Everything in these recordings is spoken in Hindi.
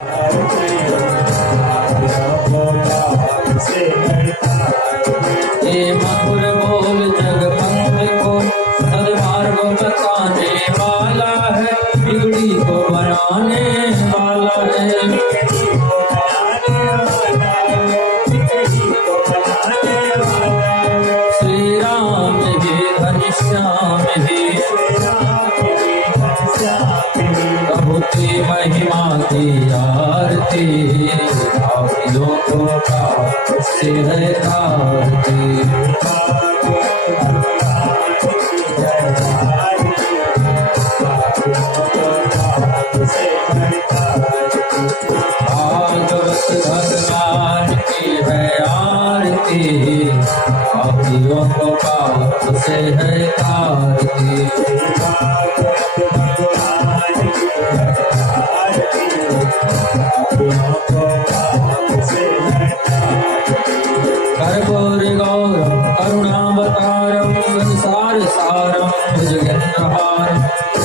ये मधुर बोल जगपंथ को सद्मार्ग बताने वाला है, बिगड़ी को बनाने वाला है। श्री राम जी घनश्याम जी, प्रभु की महिमा की आरती, पापियों को पाप से है आरती। भागवत भगवान की है आरती, पापियों को पाप से है आरती। कर्पूर गौरम करुणावतारम संसार सारम भुजगेन्द्रहारम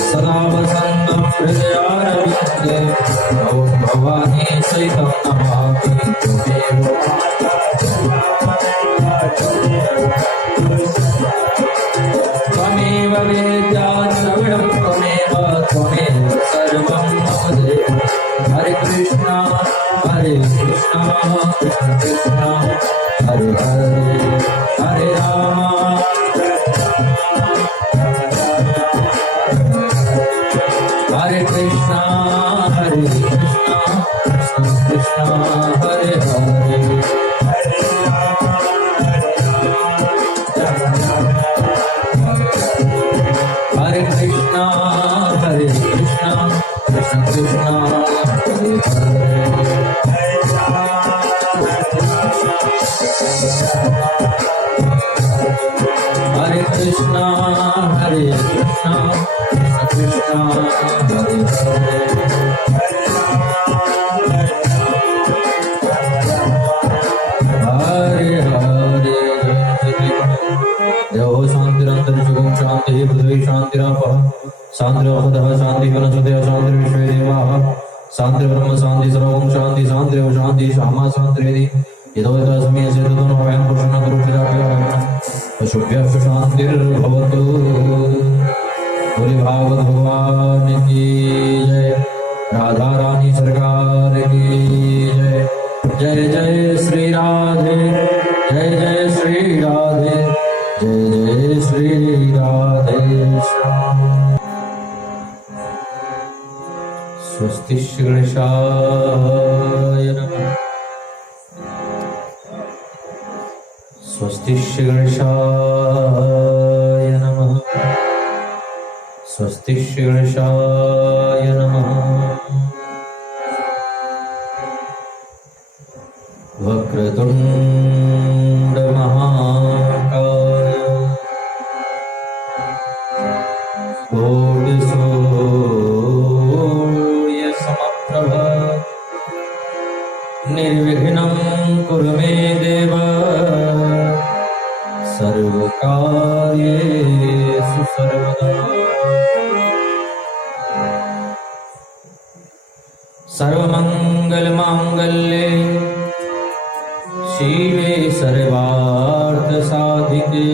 सदा वसन्तं हृदयारविन्दे ॐ भवानी सहितं नमामि त्वमेव त्वमेव वेद्यं द्रविणं त्वमेव सर्वं मम देव। हरे कृष्णा कृष्ण कृष्ण हरे हरे, हरे राम हरे कृष्णा कृष्ण कृष्ण हरे हरे, हरे कृष्णा कृष्ण कृष्ण हरे हरे। हरे कृष्णा कृष्ण कृष्ण हरे हरे। हरे हरे देवो शान्तिरन्तरिक्षं शान्तिः पृथ्वी शान्तिरापः शान्तिरवतः शान्तिः वनस्पतयः शान्तिर्विश्वे देवाः शान्तिर्ब्रह्म शान्तिः सर्वं शान्तिः शान्तिरेव शान्तिः क्षमा शान्तिरेधि यतो यतोऽस्मि यस्य ततो न भयं पुरुषं गुरु पशुभ्यः शान्तिर्भवतु। बोले भागवत भगवान की जय, राधा रानी सरकार की जय। जय जय श्री राधे, जय जय श्री राधे, जय जय श्री राधे श्याम। स्वस्ति श्री गणेशाय नमः, स्वस्ति श्री गणेशाय नमः, स्वस्ति श्री गणेशाय नमः। वक्रतुंड महाकाय कोटिसूर्य समप्रभ निर्विघ्नं कुरु मे देव सर्वकार्येषु सर्वदा। सर्वमंगलमांगल्ये शिवे सर्वार्थसाधिके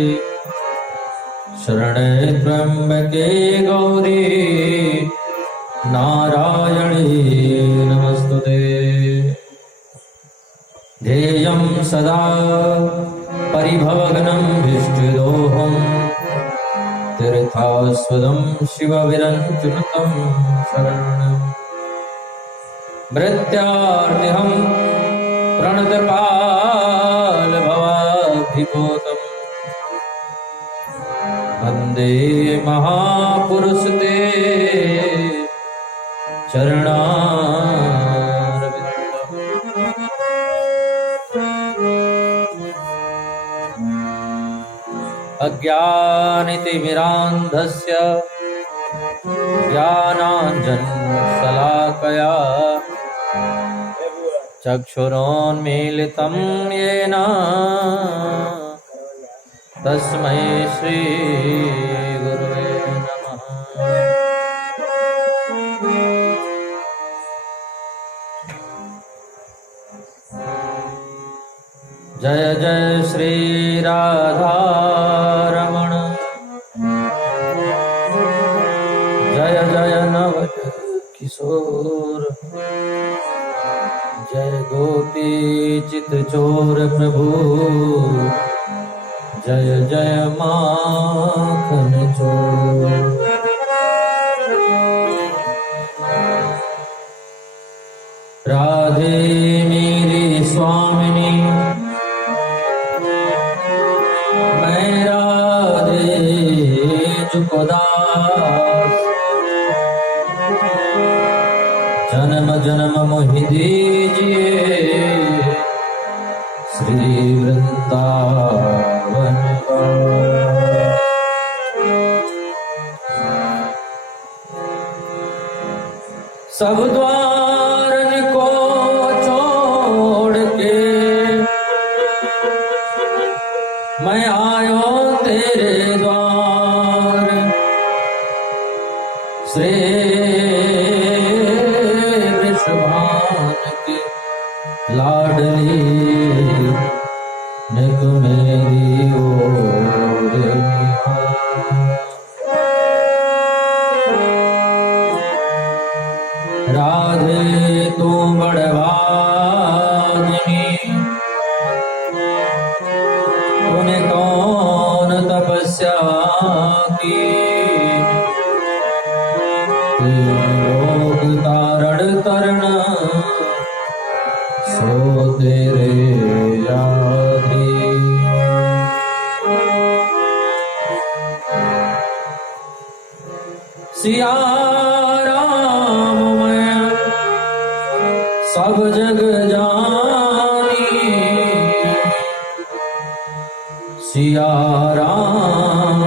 शरणे त्र्यंबके गौरी नारायणी नमस्तुते। ध्येयं सदा परिभवघ्नं विष्णुदोहं तीर्थास्पदं शिवविरञ्चनुतं शरणं भृत्यार्तिहं प्रणतपाल भवाब्धिपोतम् वन्दे महापुरुष ते चरणारविन्दम्। अज्ञानितिमिरान्धस्य ज्ञानाञ्जनशलाकया चक्षुरोन्मीलितं येन तस्मै श्री गुरुवे नमः। जय जय श्री राधारमण जय जय नव किशोर जय गोपी चित चोर प्रभु जय जय माखन चोर। राधे मेरी स्वामिनी मैं राधे जुको दास जन्म जन्म मोहि दीजिए श्री वृंदावन सब द्वारन को छोड़ के मैं आयो तेरे द्वार श्री वृषभान की लाडली निक मेरी ओर राधे तू बड़भागिनी तूने कौन तपस्या की लोक तारण तरण सो तेरे यादी सिया राम मैं सब जग जानी सिया राम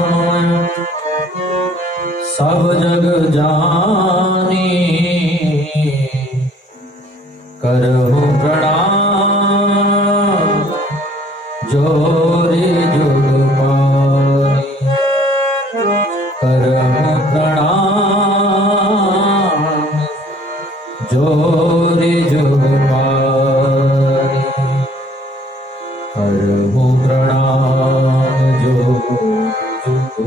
सब जग जानी करहु प्रणाम जोरी जुग पानी करहु प्रणाम जोरी जुग पानी करहु प्रणाम जोरी जुग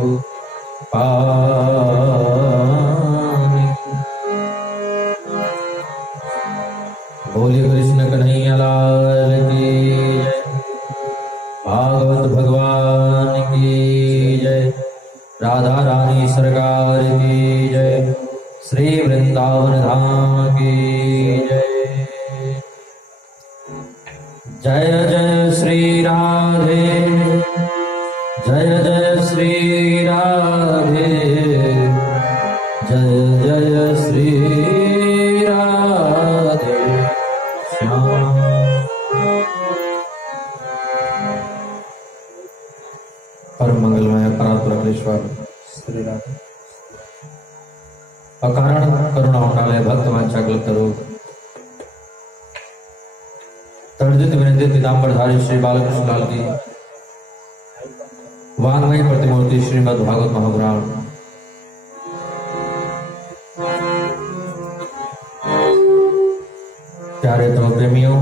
पानी। बोलिए कृष्ण कन्हैया लाल की जय। भागवत भगवान की जय। राधा रानी सरकार की जय। श्री वृंदावन धाम की जय। जय जय श्री राधे जय जय श्री राधे जय जय श्री राधे श्याम। परम मंगलमय परात्पर ईश्वर श्री राधे अकारण करुणा उंडालय भक्त वांछा कल्पतरु तर्जित विनिंदित पीतांबरधारी श्री बालकृष्ण लाल की वांगमयी प्रतिमूर्ति श्रीमद् भागवत महापुराण प्यारे तम प्रेमियों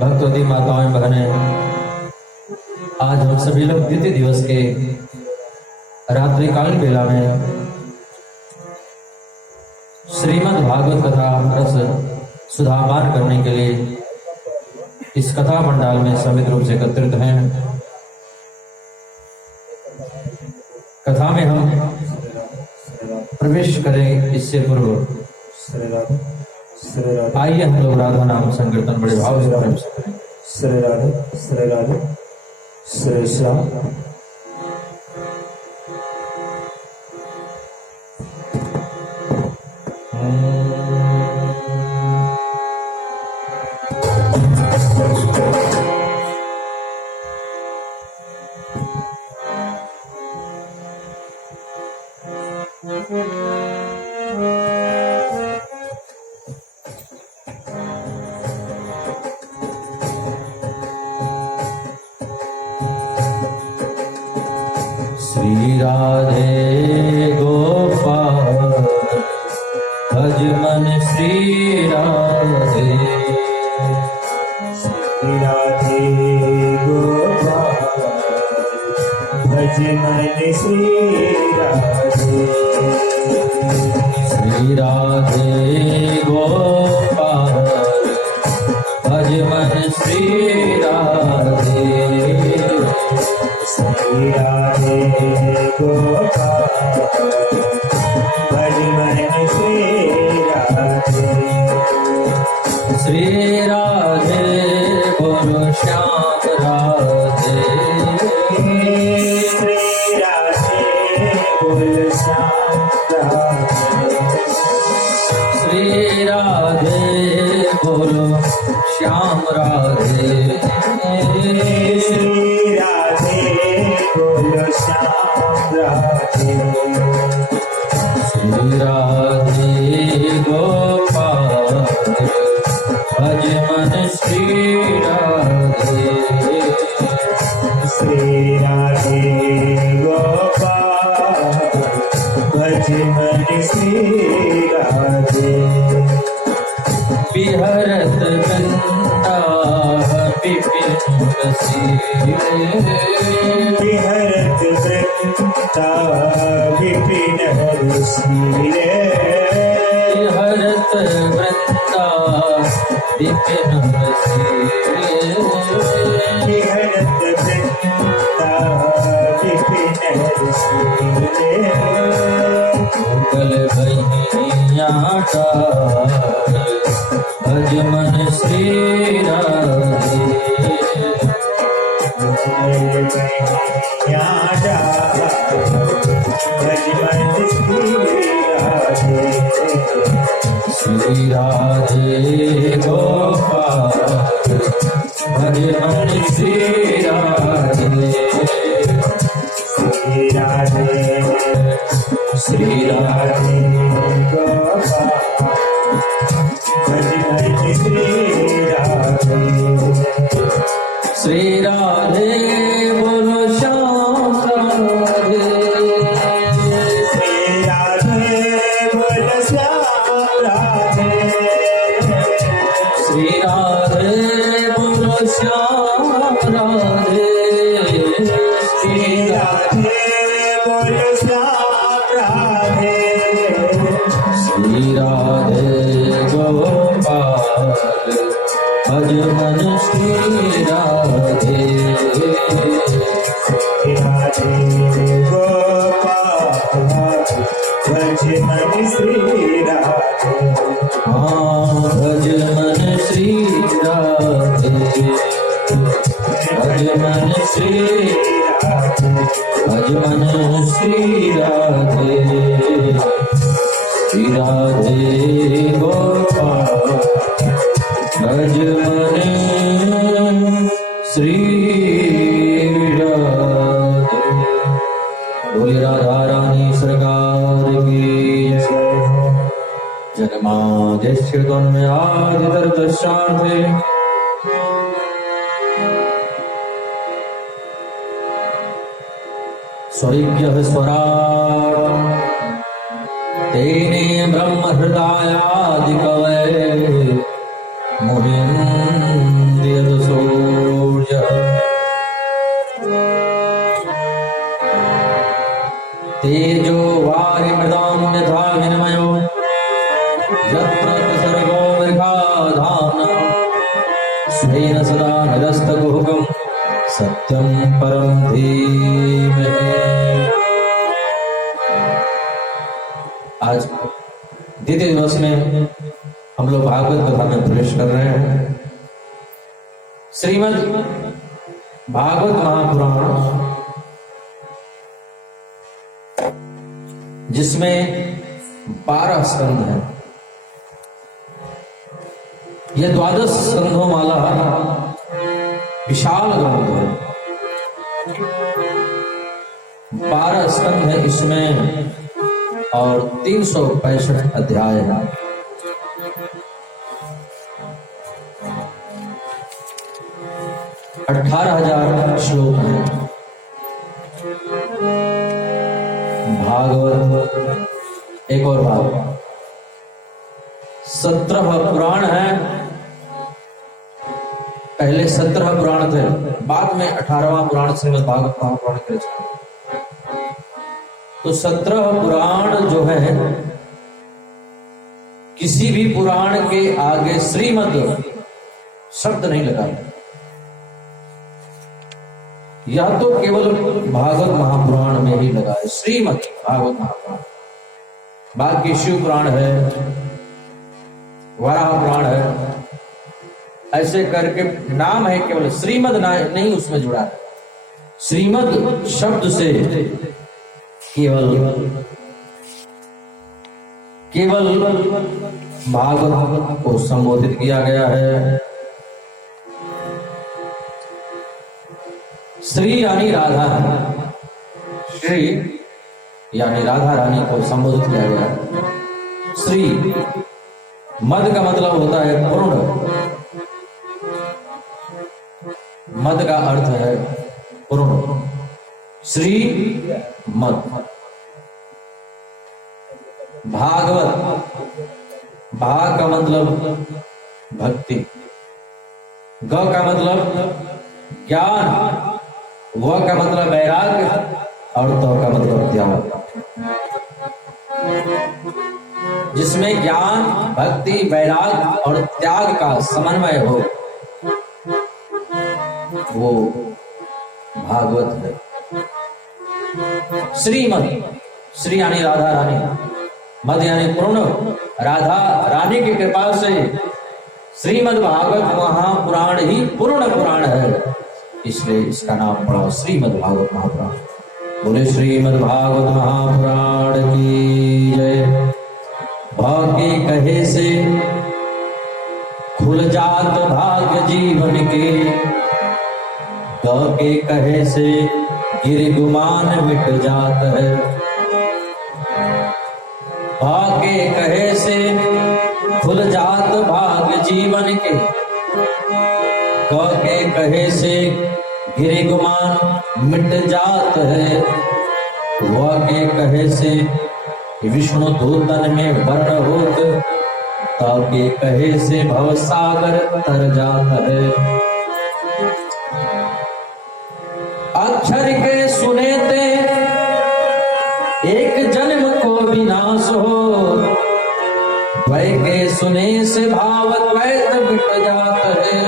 भक्तवती माताओं बहनें, आज हम सभी लोग द्वितीय दिवस के रात्रिकालीन बेला में श्रीमद् भागवत कथा रस सुधापान करने के लिए इस कथा मंडाल में समित रूप से एकत्रित हैं। कथा में हम प्रवेश करें इससे पूर्व आइए हम लोग राधा नाम संकीर्तन बड़े भाव से करें। श्री राधे श्री राधे श्री श्याम। श्री राधे गोपाल भज मन श्री राधे श्री राधे मन श्री राधे श्री राधे गोपाल भज मन श्री राधे श्री राधे गोपाल भज मन श्री राधे श्री राधे बोलो श्याम राधे श्री राधे बोल श्याम राधे श्री राधे बोलो श्याम राधे श्री राधे बोल श्याम राधे श्री राधे गोपाल भज मन श्री राधे श्री राधे गोपाल भज मन श्री राधे बिहरत वृंदा विपिन विहरत वृंदा विपिन रसीले बिहरत वृंदा विपिन विहरत वृंदा विपिन रसीले गल भैया भज मन श्री राधे भज मन श्री राधे श्री राधे गोपाल भज मन श्री राधे श्री राधे श्री राधे गोपाल भज मन श्री राधे श्री राधे बोलो श्याम राधे श्री राधे बोल श्याम राधे श्री राधे बोलो श्याम राधे श्री राधे बोल श्याम राधे श्री राधे गोपाल भज मन श्री राधे राधे गोपाल भज मन श्री राधे हाँ भज मन श्री राधे भज मन श्री भज मन श्री राधे श्री राधे गोपाल भज मन श्री राधे। बोले राधा रानी सरकार की जन्माद्यस्य तन्मयादितरतश्चार्थे स्वैक्यः स्वराट् तेने ब्रह्महृदायादिकवये मुनिन्द्रियसूर्यः तेजो वारिमृदां यथा विनिमयो यत्र सर्गो मृगाधाम्ना स्वेन सदा निरस्तकुहकं सत्यं परं धीमहि। आज द्वितीय दिवस में हम लोग भागवत कथा में प्रवेश कर रहे हैं। श्रीमद् भागवत महापुराण, जिसमें 12 स्कंध हैं। यह 12 स्कंधों वाला विशाल ग्रंथ है। 12 स्कंध है इसमें और 365 अध्याय है। 18,000 श्लोक हैं। भागवत एक और बात, 17 पुराण हैं। पहले 17 पुराण थे, बाद में 18वां पुराण श्रीमद् भागवत महापुराण की रचना। तो 17 पुराण जो है, किसी भी पुराण के आगे श्रीमद शब्द नहीं लगा। या तो केवल भागवत महापुराण में ही लगा है श्रीमद भागवत महापुराण। बाकी शिव पुराण है, वराह पुराण है, ऐसे करके नाम है, केवल श्रीमद नहीं उसमें जुड़ा है। श्रीमद शब्द से केवल भागवत को संबोधित किया गया है। श्री यानी राधा, श्री यानी राधा रानी को संबोधित किया गया है। श्री मद का मतलब होता है पूर्ण, मद का अर्थ है पूर्ण, श्री मद। भागवत, भाग का मतलब भक्ति, ग का मतलब ज्ञान, व का मतलब वैराग्य और तो का मतलब त्याग। जिसमें ज्ञान, भक्ति, वैराग्य और त्याग का समन्वय हो वो भागवत है। श्रीमद, श्री यानी राधा रानी, मद यानी पूर्ण। राधा रानी की कृपा से श्रीमद भागवत महापुराण ही पूर्ण पुराण है, इसलिए इसका नाम पड़ा श्रीमद भागवत महापुराण। बोले श्रीमद भागवत महापुराण की जय। भाग्य कहे से खुल जात भाग्य जीवन के, के कहे से गिर गुमान मिट जात है। भाग्य कहे से खुल जात भाग्य जीवन के, कहे से गिर गुमान मिट जात है। वह के कहे से विष्णु दूतन में वर्ण होत, ताके कहे से भव सागर तर जात है। अक्षर के सुने ते एक जन्म को विनाश हो, द्वय के सुने से भाव द्वैत मिट जात है।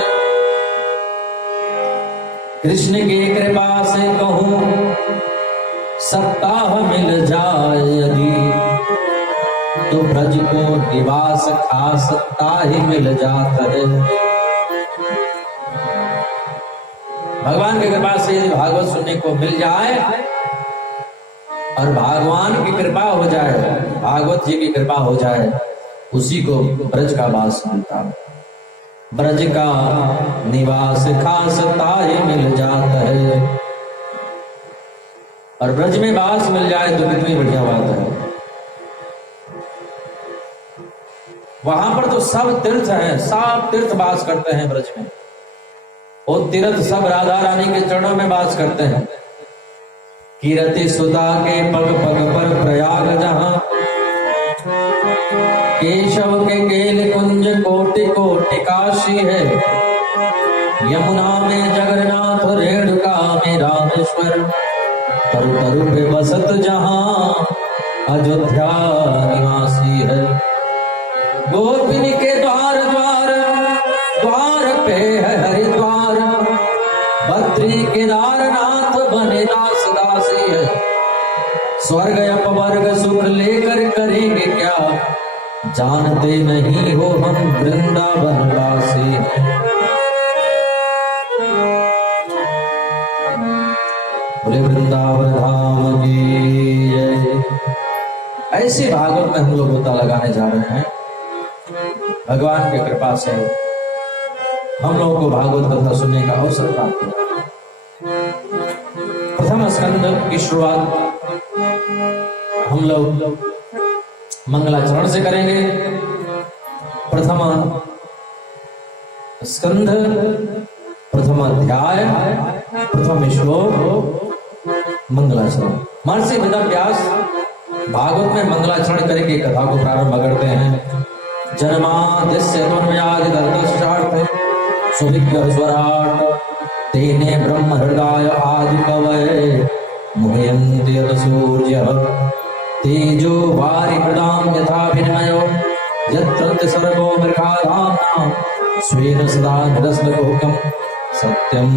कृष्ण की कृपा से कहूं सप्ताह मिल जाए यदि, तो ब्रज को निवास खास ताहि मिल जाता है। भगवान की कृपा से यदि भागवत सुनने को मिल जाए और भगवान की कृपा हो जाए, भागवत जी की कृपा हो जाए, उसी को ब्रज का वास मिलता है। ब्रज का निवास खास ताहि मिल जाता है। और ब्रज में वास मिल जाए तो कितनी बढ़िया बात है। वहां पर तो सब तीर्थ हैं, सब तीर्थ वास करते हैं ब्रज में। वो तीर्थ सब राधा रानी के चरणों में वास करते हैं। कीरति सुता के पग पग पर प्रयाग जहां, केशव के केल कुंज कोटि कोटि काशी है। यमुना में जगन्नाथ, रेणुका में रामेश्वर, तरु तरु पे बसत जहां अयोध्या निवासी है। गोपिनी के द्वार द्वार द्वार पे है हरिद्वार, बद्री केदारनाथ बने दास दासी है। स्वर्ग अपवर्ग सुख लेकर करेंगे क्या, जानते नहीं हो हम वृंदावन वासी हैं। बोले वृंदावन धाम की जय। ऐसी भागवत में हम लोग गोता लगाने जा रहे हैं। भगवान की कृपा से हम लोगों को भागवत कथा सुनने का अवसर प्राप्त हुआ। प्रथम स्कंद की शुरुआत हम लोग मंगलाचरण से करेंगे। प्रथम स्कंद, प्रथम अध्याय, प्रथम श्लोक मंगलाचरण। महर्षि वेदव्यास भागवत में मंगलाचरण करके कथा को प्रारंभ करते हैं। जन्माद्यस्य तन्मयादितरतश्चार्थे सुविज्ञ स्वराट, तेने ब्रह्म हृदय आदि कवये, मुहे मुह्यन्ति यत् सूर्यः तेजो वारिमृदां यथा विनिमयो यत्र सर्वो मृगाधाम्ना स्वेन सदा निरस्तकुहकं सत्यं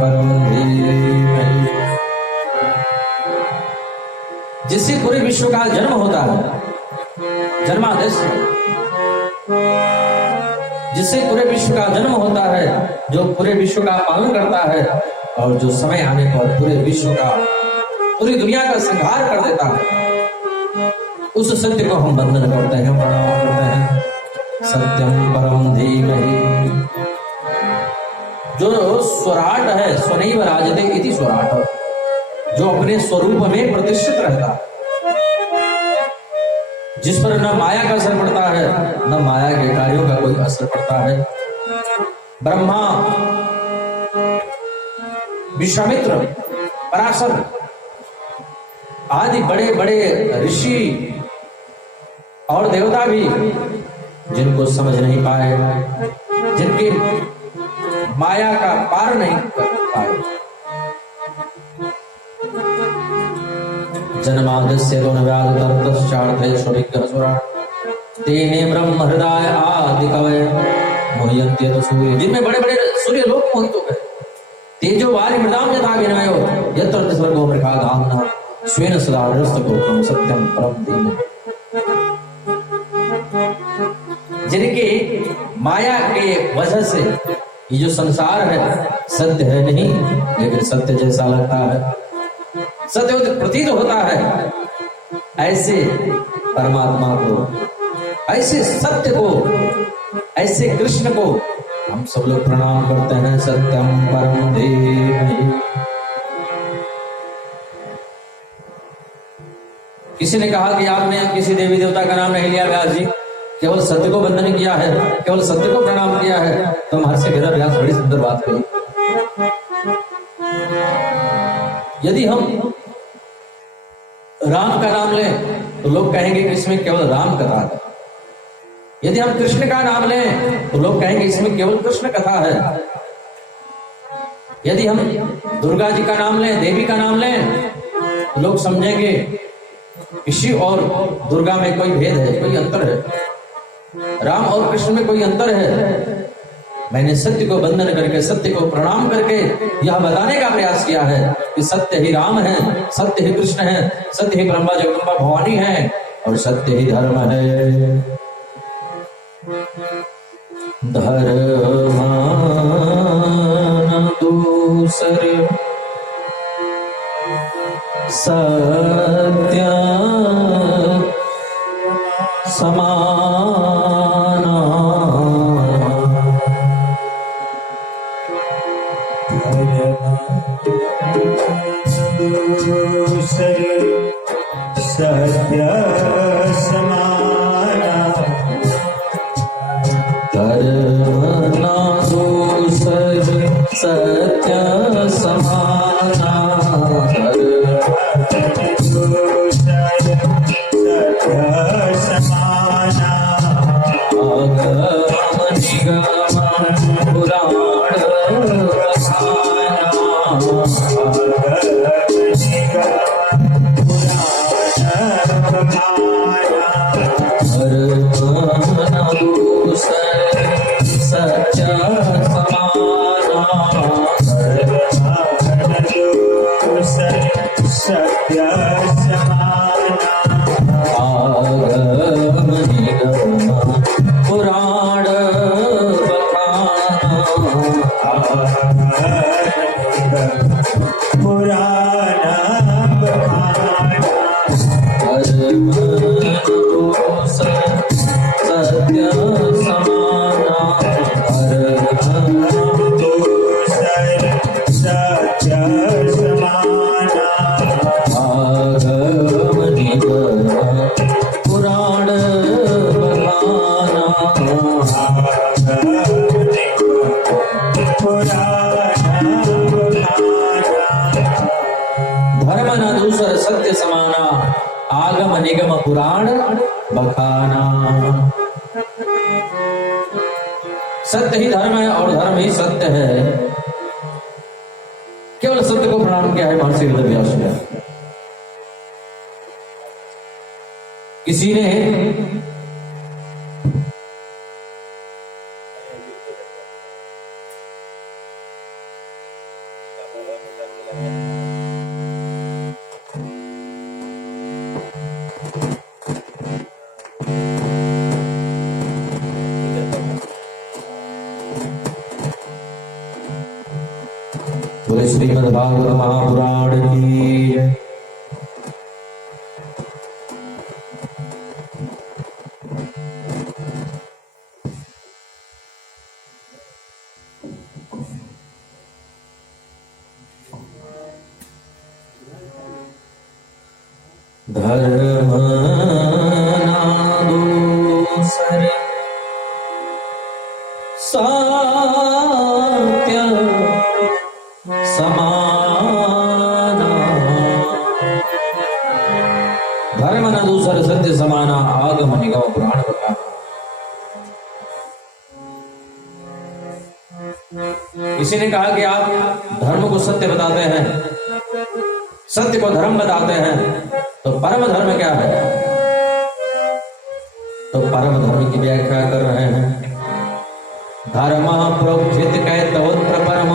परं धीमहि। जिससे पूरे विश्व का जन्म होता है, जन्मादेश, जिससे पूरे विश्व का जन्म होता है, जो पूरे विश्व का पालन करता है और जो समय आने पर पूरे विश्व का, पूरी दुनिया का संहार कर देता है, उस सत्य को हम वंदन करते हैं, प्रणाम करते हैं। सत्यम परम धीमहि। जो स्वराट है, स्वनैव राजते इति स्वराट, जो अपने स्वरूप में प्रतिष्ठित रहता है, जिस पर न माया का असर पड़ता है न माया के कार्यों का कोई असर पड़ता है। ब्रह्मा, विश्वामित्र, पराशर आदि बड़े बड़े ऋषि और देवता भी जिनको समझ नहीं पाए, जिनकी माया का पार नहीं कर पाए, जन्माद्यस्य लोकव्याधितर्तश्चार्थैश्वरिकसुरा तेने ब्रह्म हृदय आदि कवये मुह्यन्ति यत् सूर्य, जिनमें बड़े बड़े सूर्य लोक मोहित हो गए। तेजो वारि मृदाम यथा विनिमयो यत्र स्वर्गो मृगाधाम्ना स्वेन सदा निरस्तकुहकं सत्यं परं धीमहि। जिनके माया के वजह से ये जो संसार है सत्य है नहीं, लेकिन सत्य जैसा लगता है, सत्य प्रतीत होता है, ऐसे परमात्मा को, ऐसे सत्य को, ऐसे कृष्ण को हम सब लोग प्रणाम करते हैं। सत्यम परम धीमहि। किसी ने कहा कि आपने किसी देवी देवता का नाम नहीं लिया व्यास जी, केवल सत्य को वंदन किया है, केवल सत्य को प्रणाम किया है। तो महर्षि वेद व्यास बड़ी सुंदर बात कही। यदि हम राम का नाम लें तो लोग कहेंगे कि इसमें केवल राम कथा है। यदि हम कृष्ण का नाम लें तो लोग कहेंगे इसमें केवल कृष्ण कथा है। यदि हम दुर्गा जी का नाम लें, देवी का नाम लें, तो लोग समझेंगे कि शिव और दुर्गा में कोई भेद है, कोई अंतर है, राम और कृष्ण में कोई अंतर है। मैंने सत्य को वंदन करके, सत्य को प्रणाम करके यह बताने का प्रयास किया है कि सत्य ही राम है, सत्य ही कृष्ण है, सत्य ही ब्रह्मा जगदम्बा भवानी है और सत्य ही धर्म है। धर्म न दूसरे सत्य समान, सत्य समाना, धर्म न दूसर सत्य समाना, सत्य समाना, आगम निगम पुराण निगम पुराण बखाना। सत्य ही धर्म है और धर्म ही सत्य है। केवल सत्य को प्रणाम किया है महर्षि वेद व्यास ने। किसी ने बोले श्रीमद् भागवत महापुराण की जय। धर्म नादूसर सत्य समाना, धर्म न दूसर सत्य समाना, आगम निगम पुराण बता। किसी ने कहा कि आप धर्म को सत्य बताते हैं, सत्य को धर्म बताते हैं, तो परम धर्म क्या है? तो परम धर्म की व्याख्या कर रहे हैं। धर्म प्रोक्षित कैतवोत्र परम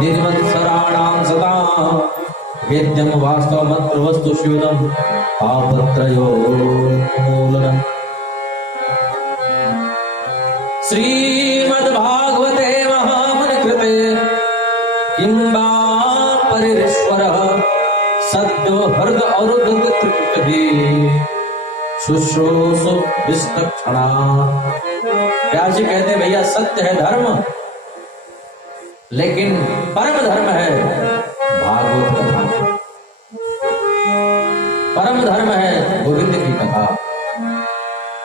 निर्मत्सराणां सदा वेद्यम वास्तव मंत्र वस्तु शिवदम पापत्रयो मूलनम्। श्रीमद्भागवते महामुनिकृते किंबा परिश्वरः सद्यो हृद अरुद्धि शुश्रूषु विस्तक्षणा। व्यास जी कहते हैं भैया सत्य है धर्म, लेकिन परम धर्म है भागवत कथा, परम धर्म है गोविंद की कथा।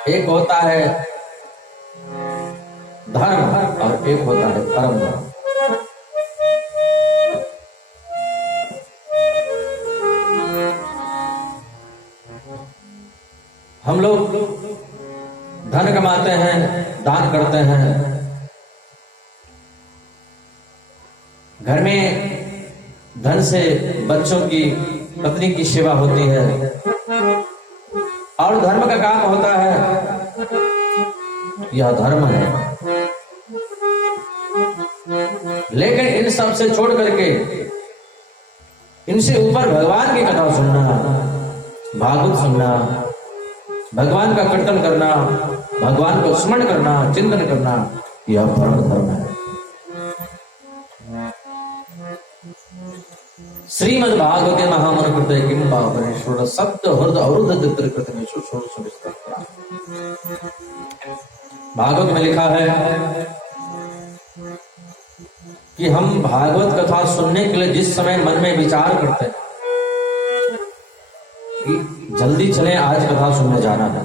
एक होता है धर्म और एक होता है परम धर्म। हम लोग धन कमाते हैं, दान करते हैं, घर में धन से बच्चों की पत्नी की सेवा होती है और धर्म का काम होता है, यह धर्म है। लेकिन इन सब से छोड़ करके इनसे ऊपर भगवान की कथा सुनना, भागवत सुनना, भगवान का कीर्तन करना, भगवान को स्मरण करना, चिंतन करना, यह परम धर्म है। श्रीमद् भागवते महामुनिकृते किंबा परिश्वरः सत्य हृदय अरुद्धि कृतमें शुश्रूषु विस्तक्षणा। भागवत में लिखा है कि हम भागवत कथा सुनने के लिए जिस समय मन में विचार करते हैं कि जल्दी चलें, आज कथा सुनने जाना है,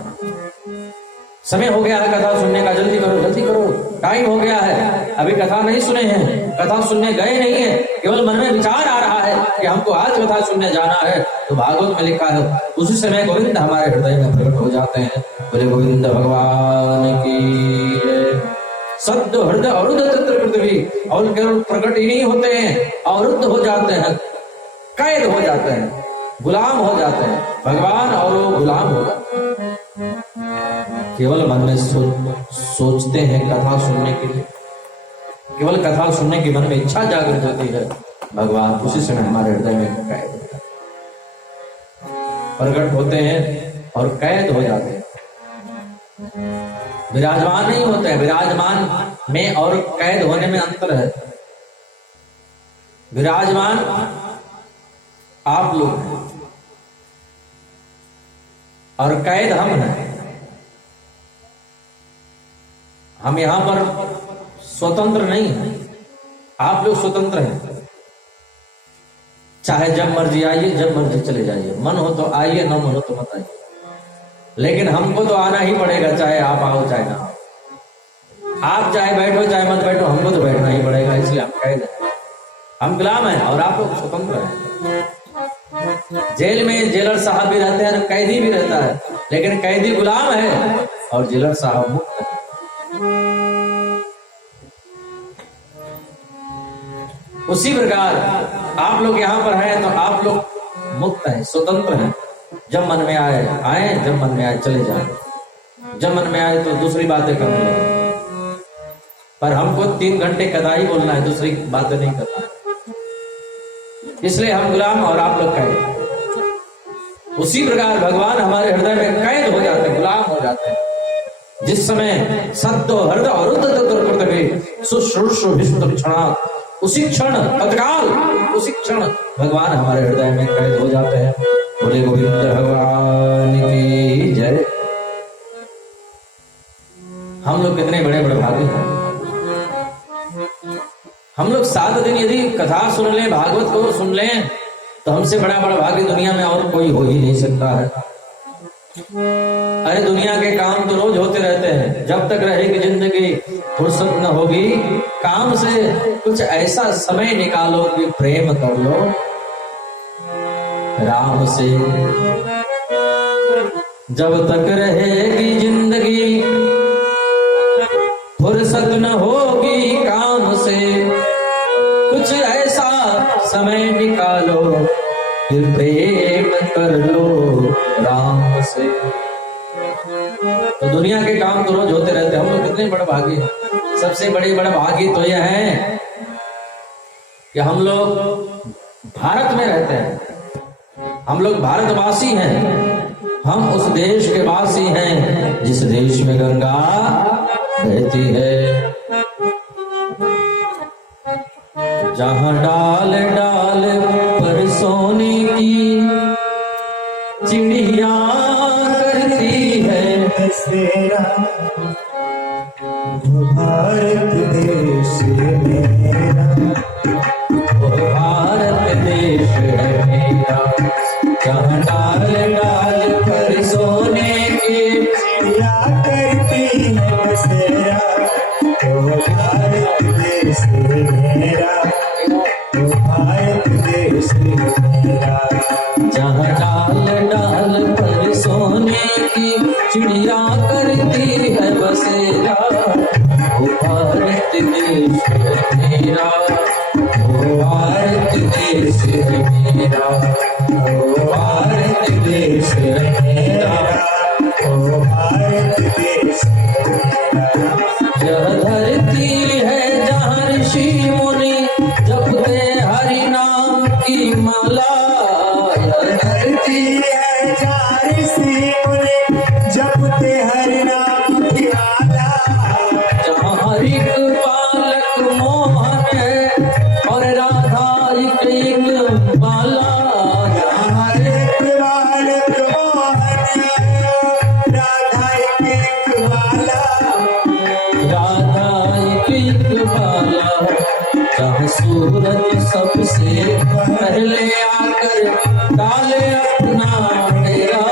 समय हो गया है कथा सुनने का, जल्दी करो जल्दी करो, टाइम हो गया है, अभी कथा नहीं सुने हैं, कथा सुनने गए नहीं है, केवल मन में विचार आ रहा है कि हमको आज कथा सुनने जाना है, तो भागवत में लिखा है उसी समय गोविंद हमारे हृदय में प्रकट हो जाते हैं। बोले गोविंद भगवान की जय। सद्य हृदय अरुद्ध पृथ्वी, और केवल प्रकट ही नहीं होते हैं, अवरुद्ध हो जाते हैं, कैद हो जाते हैं, गुलाम हो जाते हैं, भगवान और वो गुलाम हो जाते हैं। केवल मन में सोचते हैं कथा सुनने के लिए, केवल कथा सुनने की मन में इच्छा जागृत होती है, भगवान उसी समय हमारे हृदय में कैद हो जाते हैं, प्रकट होते हैं और कैद हो जाते हैं। विराजमान नहीं होते हैं, विराजमान में और कैद होने में अंतर है। विराजमान आप लोग हैं और कैद हम हैं। हम यहां पर स्वतंत्र नहीं हैं, आप लोग स्वतंत्र हैं। चाहे जब मर्जी आइए, जब मर्जी चले जाइए, मन हो तो आइए, न मन हो तो मत आइए, लेकिन हमको तो आना ही पड़ेगा, चाहे आप आओ चाहे ना आओ। आप चाहे बैठो चाहे मत बैठो, हमको तो बैठना ही पड़ेगा, इसलिए हम कैद हैं, हम गुलाम हैं और आप लोग स्वतंत्र हैं। जेल में जेलर साहब भी रहते हैं, कैदी भी रहता है, लेकिन कैदी गुलाम है और जेलर साहब मुक्त है। उसी प्रकार आप लोग यहाँ पर हैं तो आप लोग मुक्त हैं, स्वतंत्र हैं। जब मन में आए आए, जब मन में आए चले जाए, जब मन में आए तो दूसरी बातें करने लगे। पर हमको 3 घंटे कदाई बोलना है, दूसरी बातें नहीं करना। इसलिए हम गुलाम और आप लोग कैद। उसी प्रकार भगवान हमारे हृदय में कैद हो जाते हैं, गुलाम हो जाते हैं। जिस समय सत्तो हृदय और शुश्रूषु क्षण, उसी क्षण तत्काल, उसी क्षण भगवान हमारे हृदय में कैद हो जाते हैं। बोले गोविंद भगवान की जय। हम लोग कितने बड़े बड़े भागी हैं। हम लोग 7 दिन यदि कथा सुन लें, भागवत को सुन लें, तो हमसे बड़ा बड़ा भागी दुनिया में और कोई हो ही नहीं सकता है। अरे दुनिया के काम तो रोज होते रहते हैं, जब तक रहेगी जिंदगी फुर्सत न होगी काम से। कुछ ऐसा समय निकालो कि प्रेम कर लो राम से। जब तक रहेगी जिंदगी फुर्सत न होगी काम से, कुछ ऐसा समय निकालो फिर प्रेम कर लो राम से। तो दुनिया के काम तो रोज होते रहते हैं, हम लोग कितने बड़े भागी हैं। सबसे बड़े भागी तो यह है कि हम लोग भारत में रहते हैं, हम लोग भारतवासी हैं। हम उस देश के वासी हैं जिस देश में गंगा बहती है, जहां डाल डाल पर सोने की चिड़िया करती है बसेरा। भारत देश मेरा, भारत देश है मेरा, जहां डाल डाल पर सोने की चिड़िया करती है बसेरा। भारत देश मेरा, भारत देश मेरा, जहाँ डाल डाल पर सोने की चिड़िया करती है बसेरा। वो भारत देश है मेरा, वो भारत देश है मेरा, वो भारत देश है मेरा, वो भारत देश है मेरा। यह धरती है जहाँ ऋषि मुनि जपते हरि नाम की माला। यह धरती है जहाँ ऋषि मुनि जपते हरि नाम की माला। जहाँ हरि पालक मोहन है और राधा एक बाला। जहाँ हरि पालक मोहन है राधा एक बाला, राधा एक बाला। जहाँ सूरज सबसे पहले आकर डाले अपना डेरा।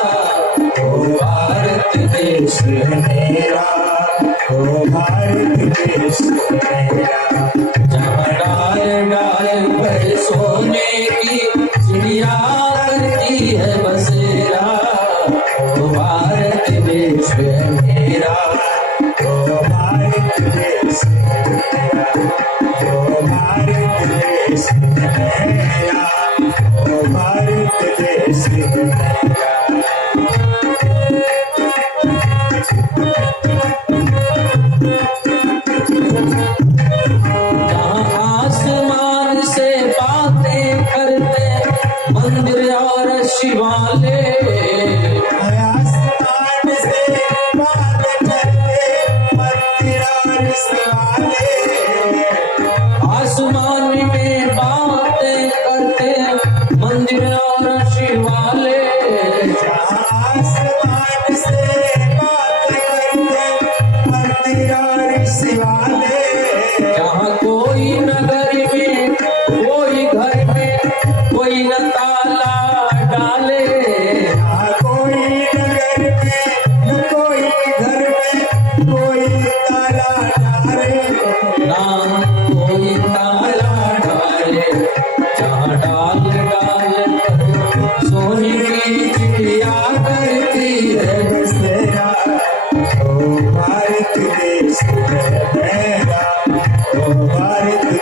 ओ भारत देश मेरा, ओ भारत देश मेरा, जहाँ डाल डाल पर सोने की चिड़िया करती है बसेरा। ओ भारत देश मेरा, ओ भारत देश मेरा, ओ भारत देश मेरा, ओ भारत देश मेरा। जहाँ आसमान से बातें करते मंदिर और शिवालय। आसमान से बातें करते मंदिर और शिवालय। आसमान में बातें करते मंदिर और शिवालय। आसमान से बातें करते मंदिर और शिवालय। जहाँ कोई नगर में कोई घर में कोई न ताला डाले। जहाँ कोई नगर में कोई घर में कोई ताला डाले, ना कोई ताला डाले। जहाँ डाल डाल सोने की चिड़िया करती है बसेरा। ओ भारत देश है मेरा, ओ भारत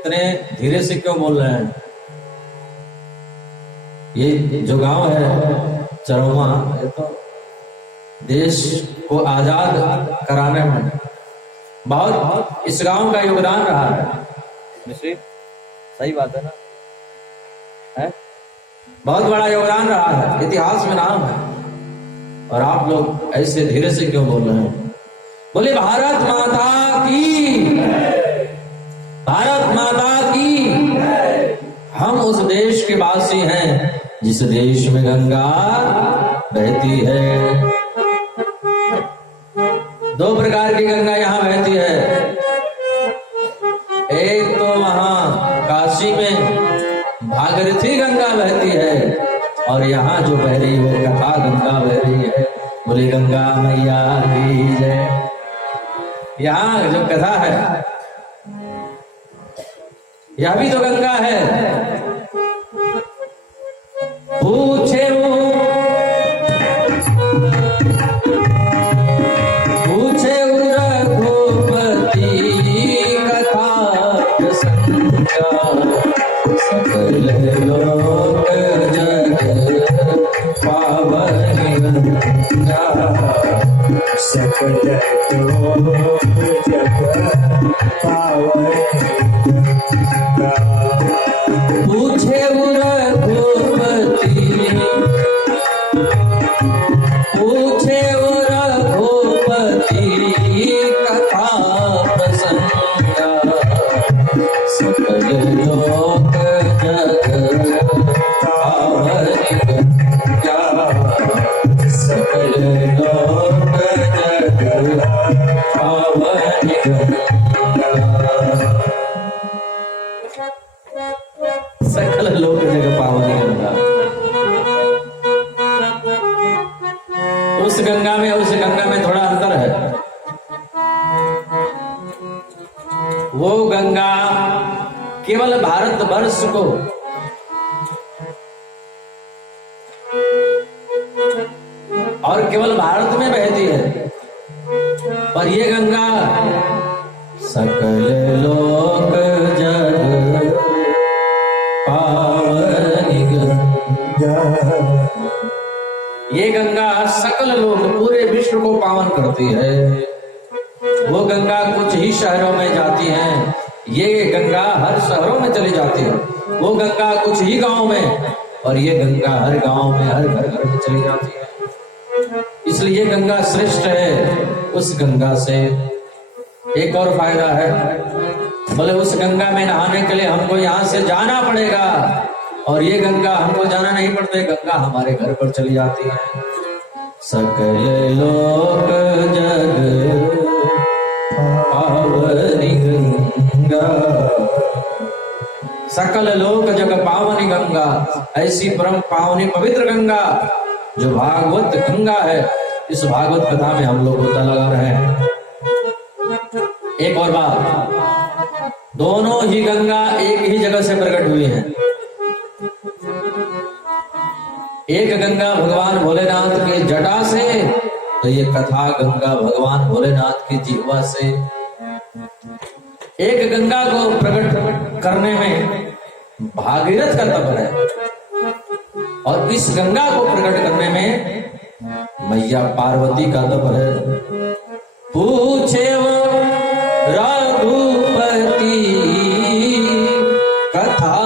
इतने धीरे से क्यों बोल रहे हैं? ये जो गांव है चरौमा, ये तो देश को आजाद कराने में बहुत इस गांव का योगदान रहा है। मिश्री, सही बात है ना? है? बहुत बड़ा योगदान रहा है, इतिहास में नाम है। और आप लोग ऐसे धीरे से क्यों बोल रहे हैं? बोले भारत माता की, भारत माता की। हम उस देश के वासी हैं जिस देश में गंगा बहती है। दो प्रकार की गंगा यहाँ बहती है। एक तो वहां काशी में भागीरथी गंगा बहती है, और यहाँ जो बह रही वो कथा गंगा बह रही है। बोले गंगा मैया की जय। यहाँ जो कथा है यह भी तो गंगा है। पूछे रघुपति कथा प्रसंगा, सकल लोक जग पावनी गंगा, सकल लोक जग पावनी गंगा। पूछे रघुपति, पूछे रघुपति कथा प्रसंगा, सकल लोक जग पावनी गंगा, सकल लोक जग पावनी गंगा। सकल लोक जग पावनी गंगा। उस गंगा में उस गंगा में थोड़ा अंतर है। वो गंगा केवल भारतवर्ष को और केवल भारत में बहती है, पर ये गंगा सकल लोक जग पावनी गंगा। ये गंगा सकल लोग पूरे विश्व को पावन करती है। वो गंगा कुछ ही शहरों में जाती है, ये गंगा हर शहरों में चली जाती है। वो गंगा कुछ ही गांव में, और ये गंगा हर गांव में, हर घर घर में चली जाती है। इसलिए गंगा श्रेष्ठ है। उस गंगा से एक और फायदा है, बोले उस गंगा में नहाने के लिए हमको यहाँ से जाना पड़ेगा, और ये गंगा हमको जाना नहीं पड़ता, गंगा हमारे घर पर चली जाती है। सकल लोक जग पावनी गंगा, सकल लोक जग पावनी गंगा। ऐसी परम पावनी पवित्र गंगा जो भागवत गंगा है, इस भागवत कथा में हम लोग गोता लगा रहे हैं। एक और बात, दोनों ही गंगा एक ही जगह से प्रकट हुई हैं। एक गंगा भगवान भोलेनाथ के जटा से, तो ये कथा गंगा भगवान भोलेनाथ की जीवा से। एक गंगा को प्रकट करने में भागीरथ का तप है, और इस गंगा को प्रकट करने में मैया पार्वती का तप है। पूछे रघुपति कथा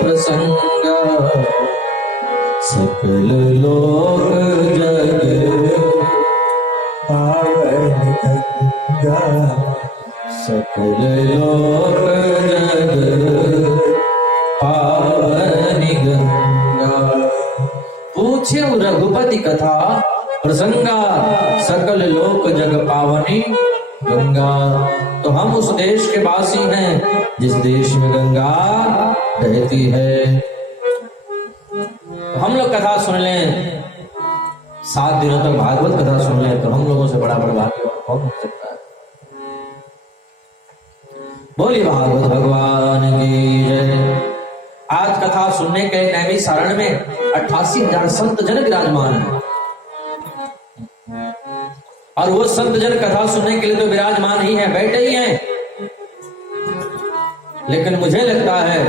प्रसंगा, सकल लोक जग पावनी गंगा, सकल लोक जग पावनी गंगा। पूछे रघुपति कथा प्रसंगा, सकल लोक जग पावनी गंगा। तो हम उस देश के वासी हैं जिस देश में गंगा बहती है। तो हम लोग कथा सुन लें, 7 दिनों तक भागवत कथा सुन लें, तो हम लोगों से बड़ा बड़ा भाग्य और कौन हो सकता है। बोली भागवत भगवान की जय। आज कथा सुनने के नैमी सारण में 88,000 संत जन विराजमान है, और वो संत जन कथा सुनने के लिए तो विराजमान ही है, बैठे ही हैं। लेकिन मुझे लगता है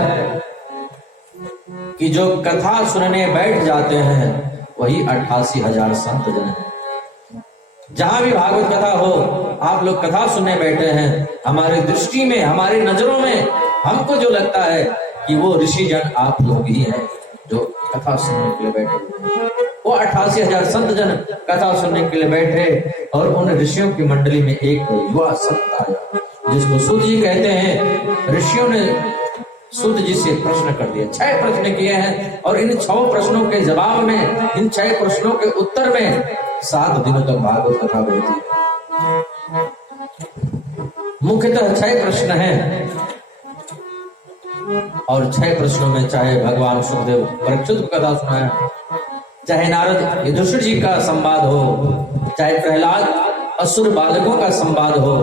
कि जो कथा सुनने बैठ जाते हैं वही 88,000 संत जन हैं। जहां भी भागवत कथा हो, आप लोग कथा सुनने बैठे हैं, हमारी दृष्टि में, हमारी नजरों में हमको जो लगता है कि वो ऋषि जन आप लोग ही हैं जो कथा सुनने के लिए बैठे। वो 88,000 संत जन कथा सुनने के लिए बैठे और उन ऋषियों की मंडली में एक युवा संत आया जिसको सूत जी कहते हैं। ऋषियों ने सूत जी से प्रश्न कर दिया, 6 प्रश्न किए हैं और इन 6 प्रश्नों के जवाब में, इन 6 प्रश्नों के उत्तर में 7 दिनों तक भागवत कथा बढ़ती है। मुख्यतः 6 प्रश्न हैं और 6 प्रश्नों में चाहे भगवान सुखदेव परीक्षित को कथा सुनाया, चाहे नारद युधिष्ठिर जी का संवाद हो, चाहे प्रहलाद असुर बालकों का संवाद हो,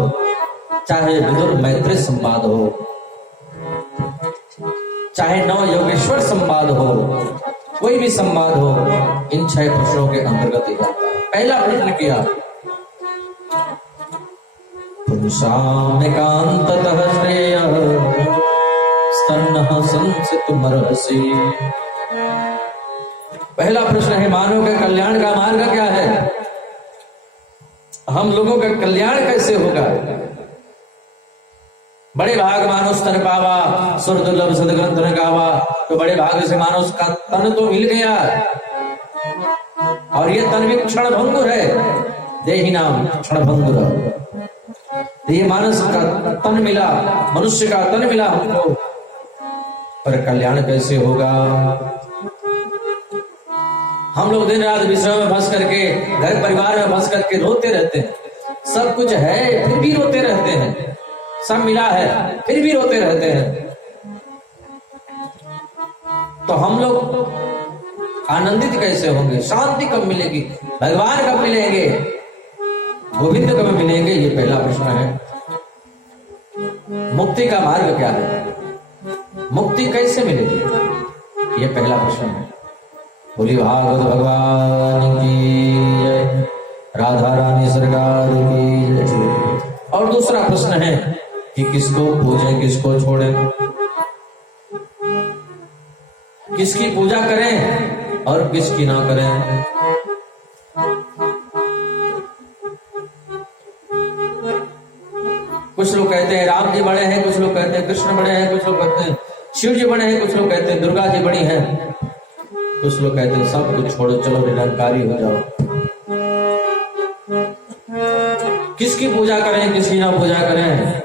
चाहे विदुर मैत्री संवाद हो, चाहे नव योगेश्वर संवाद हो, कोई भी संवाद हो, इन 6 प्रश्नों के अंतर्गत ही आता है। पहला प्रश्न किया, पुरुषामेकांततः श्रेयः स्तन्नः संसितुमर्हसि। पहला प्रश्न है, मानव के कल्याण का मार्ग क्या है? हम लोगों का कल्याण कैसे होगा? बड़े भाग मानो स्तन पावा, सुर दुर्लभ सदग्रंथ न गावा। तो बड़े भाग से मानो उसका तन तो मिल गया और ये तन भी क्षण भंगुर है, देही नाम क्षण भंगुर। ये मानस का तन मिला, मनुष्य का तन मिला हमको, पर कल्याण कैसे होगा? हम लोग दिन रात विषयों में फंस करके, घर परिवार में फंस करके रोते रहते हैं। सब कुछ है फिर भी रोते रहते हैं, सब मिला है फिर भी रोते रहते हैं। तो हम लोग आनंदित कैसे होंगे? शांति कब मिलेगी? भगवान कब मिलेंगे? गोविंद कब मिलेंगे? ये पहला प्रश्न है। मुक्ति का मार्ग क्या है? मुक्ति कैसे मिलेगी? ये पहला प्रश्न है। बोली भागवत भगवान की जय, राधा रानी सरकार की जय। और दूसरा प्रश्न है कि किसको पूजें, किसको छोड़ें, किसकी पूजा करें और किसकी ना करें। कुछ लोग कहते हैं राम जी बड़े हैं, कुछ लोग कहते हैं कृष्ण बड़े हैं, कुछ लोग कहते हैं शिव जी बड़े हैं, कुछ लोग कहते हैं दुर्गा जी बड़ी हैं, कुछ लोग कहते हैं सब कुछ छोड़ो, चलो निरंकारी हो जाओ। किसकी पूजा करें, किसकी ना पूजा करें,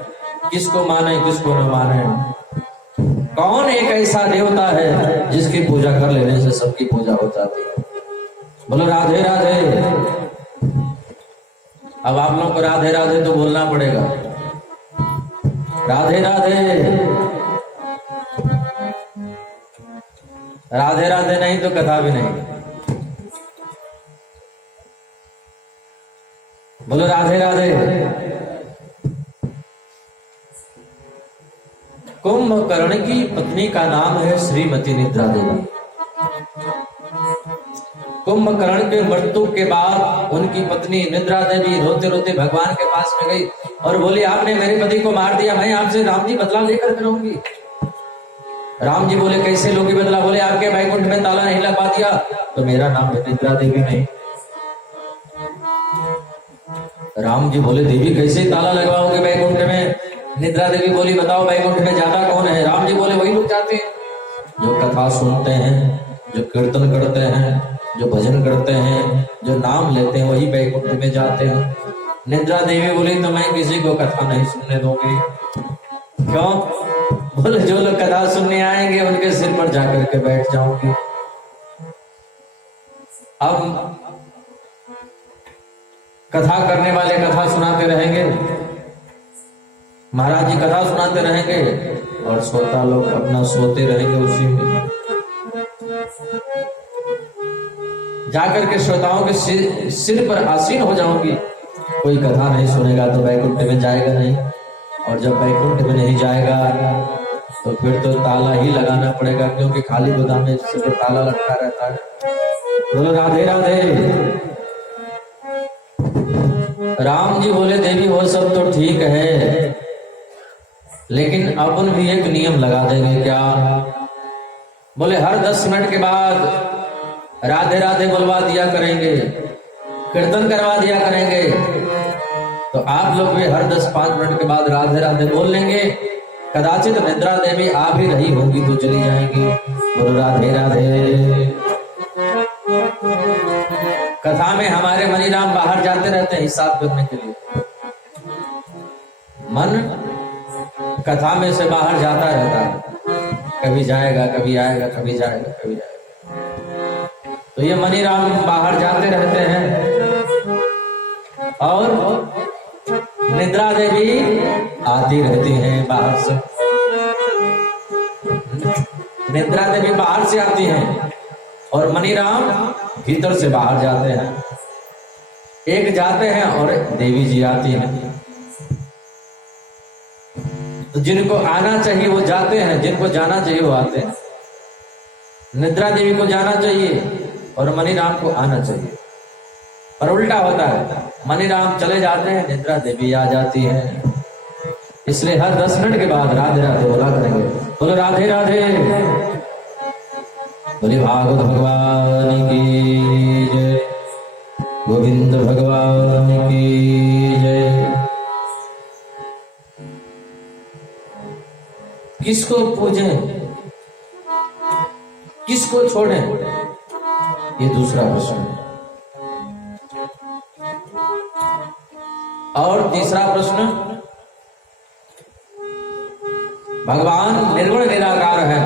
किसको माने, किसको न माने? कौन एक ऐसा देवता है जिसकी पूजा कर लेने से सबकी पूजा हो जाती है? बोलो राधे राधे। अब आप लोगों को राधे राधे तो बोलना पड़ेगा, राधे राधे। राधे राधे नहीं तो कथा भी नहीं। बोलो राधे राधे। कुंभकर्ण की पत्नी का नाम है श्रीमती निद्रा देवी। कुंभकर्ण के मृत्यु के बाद उनकी पत्नी निद्रा देवी रोते रोते भगवान के पास में गई और बोली, आपने मेरे पति को मार दिया, मैं आपसे राम जी बदला लेकर रहूंगी। राम जी बोले, कैसे लोगी बदला? बोले, आपके वैकुंठ में ताला नहीं लगा दिया तो मेरा नाम है निद्रा देवी नहीं। राम जी बोले, देवी कैसे ताला लगवाओगे वैकुंठ में? निद्रा देवी बोली, बताओ वैकुंठ में ज्यादा कौन है? राम जी बोले, वही लोग जाते हैं जो कथा सुनते हैं, जो कीर्तन करते हैं, जो भजन करते हैं, जो नाम लेते हैं, वही वैकुंठ में जाते हैं। निद्रा देवी बोली, तो मैं किसी को कथा नहीं सुनने दूंगी। क्यों? बोले, जो लोग कथा सुनने आएंगे उनके सिर पर जाकर के बैठ जाऊंगी। अब कथा करने वाले कथा सुनाते रहेंगे, महाराज जी कथा सुनाते रहेंगे और श्रोता लोग अपना सोते रहेंगे उसी में। जाकर के श्रोताओं के सिर पर आसीन हो जाऊंगी। कोई कथा नहीं सुनेगा तो वैकुंठ में जाएगा नहीं, और जब वैकुंठ में नहीं जाएगा तो फिर तो ताला ही लगाना पड़ेगा, क्योंकि खाली गोदाम में जिससे तो ताला लटका रहता है। बोलो राधे राधे। राम जी बोले, देवी वो सब तो ठीक है, लेकिन अपन भी एक नियम लगा देंगे। क्या? बोले हर 10 मिनट के बाद राधे राधे बुलवा दिया करेंगे, कीर्तन करवा दिया करेंगे। तो आप लोग भी हर 10-5 मिनट के बाद राधे राधे बोल लेंगे। कदाचित निद्रा देवी आ भी रही होगी तो चली जाएंगी। बोलो राधे राधे। कथा में हमारे मनीराम बाहर जाते रहते हैं हिसाब करने के लिए। मन कथा में से बाहर जाता रहता है, कभी जाएगा कभी आएगा, कभी जाएगा कभी जाएगा। तो ये मनीराम बाहर जाते रहते हैं और निद्रा देवी आती रहती हैं बाहर से। निद्रा देवी बाहर से आती हैं और मनीराम भीतर से बाहर जाते हैं। एक जाते हैं और देवी जी आती हैं। तो जिनको आना चाहिए वो जाते हैं, जिनको जाना चाहिए वो आते हैं। निद्रा देवी को जाना चाहिए और मनीराम को आना चाहिए, और उल्टा होता है, मनीराम चले जाते हैं, निद्रा देवी आ जाती है। इसलिए हर 10 मिनट के बाद राधे राधे बोला करेंगे। बोलो राधे राधे। बोले भागवत भगवान की जय, गोविंद भगवान की जय। किसको पूजें, किसको छोड़ें, ये दूसरा प्रश्न है। और तीसरा प्रश्न, भगवान निर्गुण निराकार है,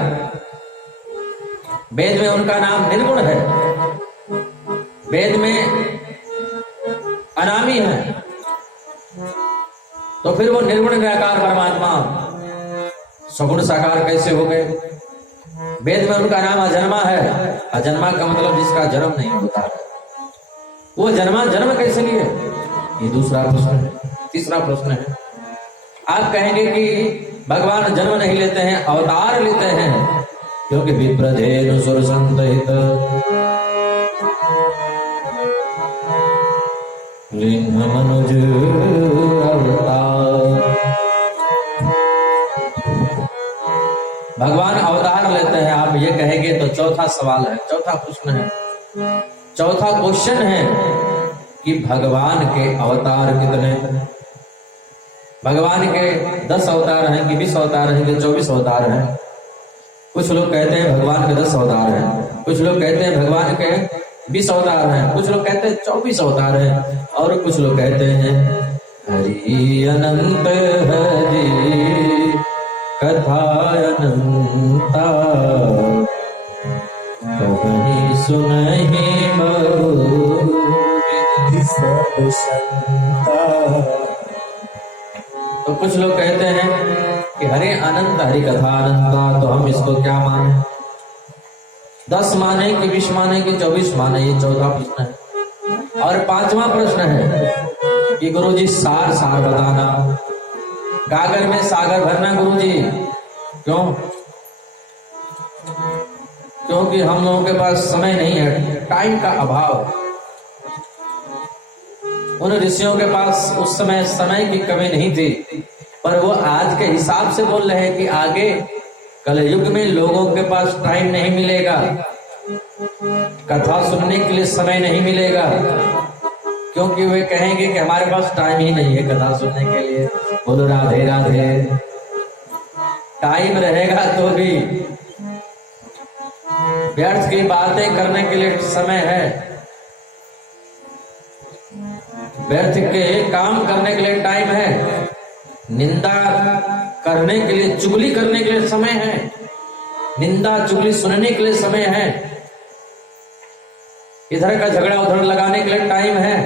वेद में उनका नाम निर्गुण है, वेद में अनामी है, तो फिर वो निर्गुण निराकार परमात्मा सगुण साकार कैसे हो गए? वेद में उनका नाम अजन्मा है, अजन्मा का मतलब जिसका जन्म नहीं होता है, वो जन्मा जन्म कैसे लिए? ये दूसरा प्रश्न है। तीसरा प्रश्न है, आप कहेंगे कि भगवान जन्म नहीं लेते हैं, अवतार लेते हैं, क्योंकि विप्रधेनु सुर संतहित लिंग मनुज अवतार। भगवान अवतार लेते हैं, आप ये कहेंगे तो चौथा सवाल है, चौथा प्रश्न है, चौथा क्वेश्चन है कि भगवान के अवतार कितने? भगवान के 10 अवतार हैं कि 20 अवतार हैं कि 24 अवतार हैं? कुछ लोग कहते हैं भगवान के 10 अवतार हैं, कुछ लोग कहते हैं भगवान के 20 अवतार हैं, कुछ लोग कहते हैं 24 अवतार हैं, और कुछ लोग कहते हैं हरि अनंत हरि कथा अनंता कहीं सुनहि बहु सब संता। तो कुछ लोग कहते हैं कि हरे अनंत हरि कथा अनंता, तो हम इसको क्या माने? 10 माने कि 20 माने कि 24 माने? ये चौथा प्रश्न है। और 5वां प्रश्न है कि गुरुजी सार सार बताना, गागर में सागर भरना गुरुजी। क्यों? क्योंकि हम लोगों के पास समय नहीं है, टाइम का अभाव। उन ऋषियों के पास उस समय समय की कमी नहीं थी, पर वो आज के हिसाब से बोल रहे हैं कि आगे कलयुग में लोगों के पास टाइम नहीं मिलेगा, कथा सुनने के लिए समय नहीं मिलेगा, क्योंकि वे कहेंगे कि हमारे पास टाइम ही नहीं है कथा सुनने के लिए। बोलो राधे राधे। टाइम रहेगा तो भी व्यर्थ की बातें करने के लिए समय है, व्यर्थ के काम करने के लिए टाइम है, निंदा करने के लिए, चुगली करने के लिए समय है, निंदा चुगली सुनने के लिए समय है, इधर का झगड़ा उधर लगाने के लिए टाइम है,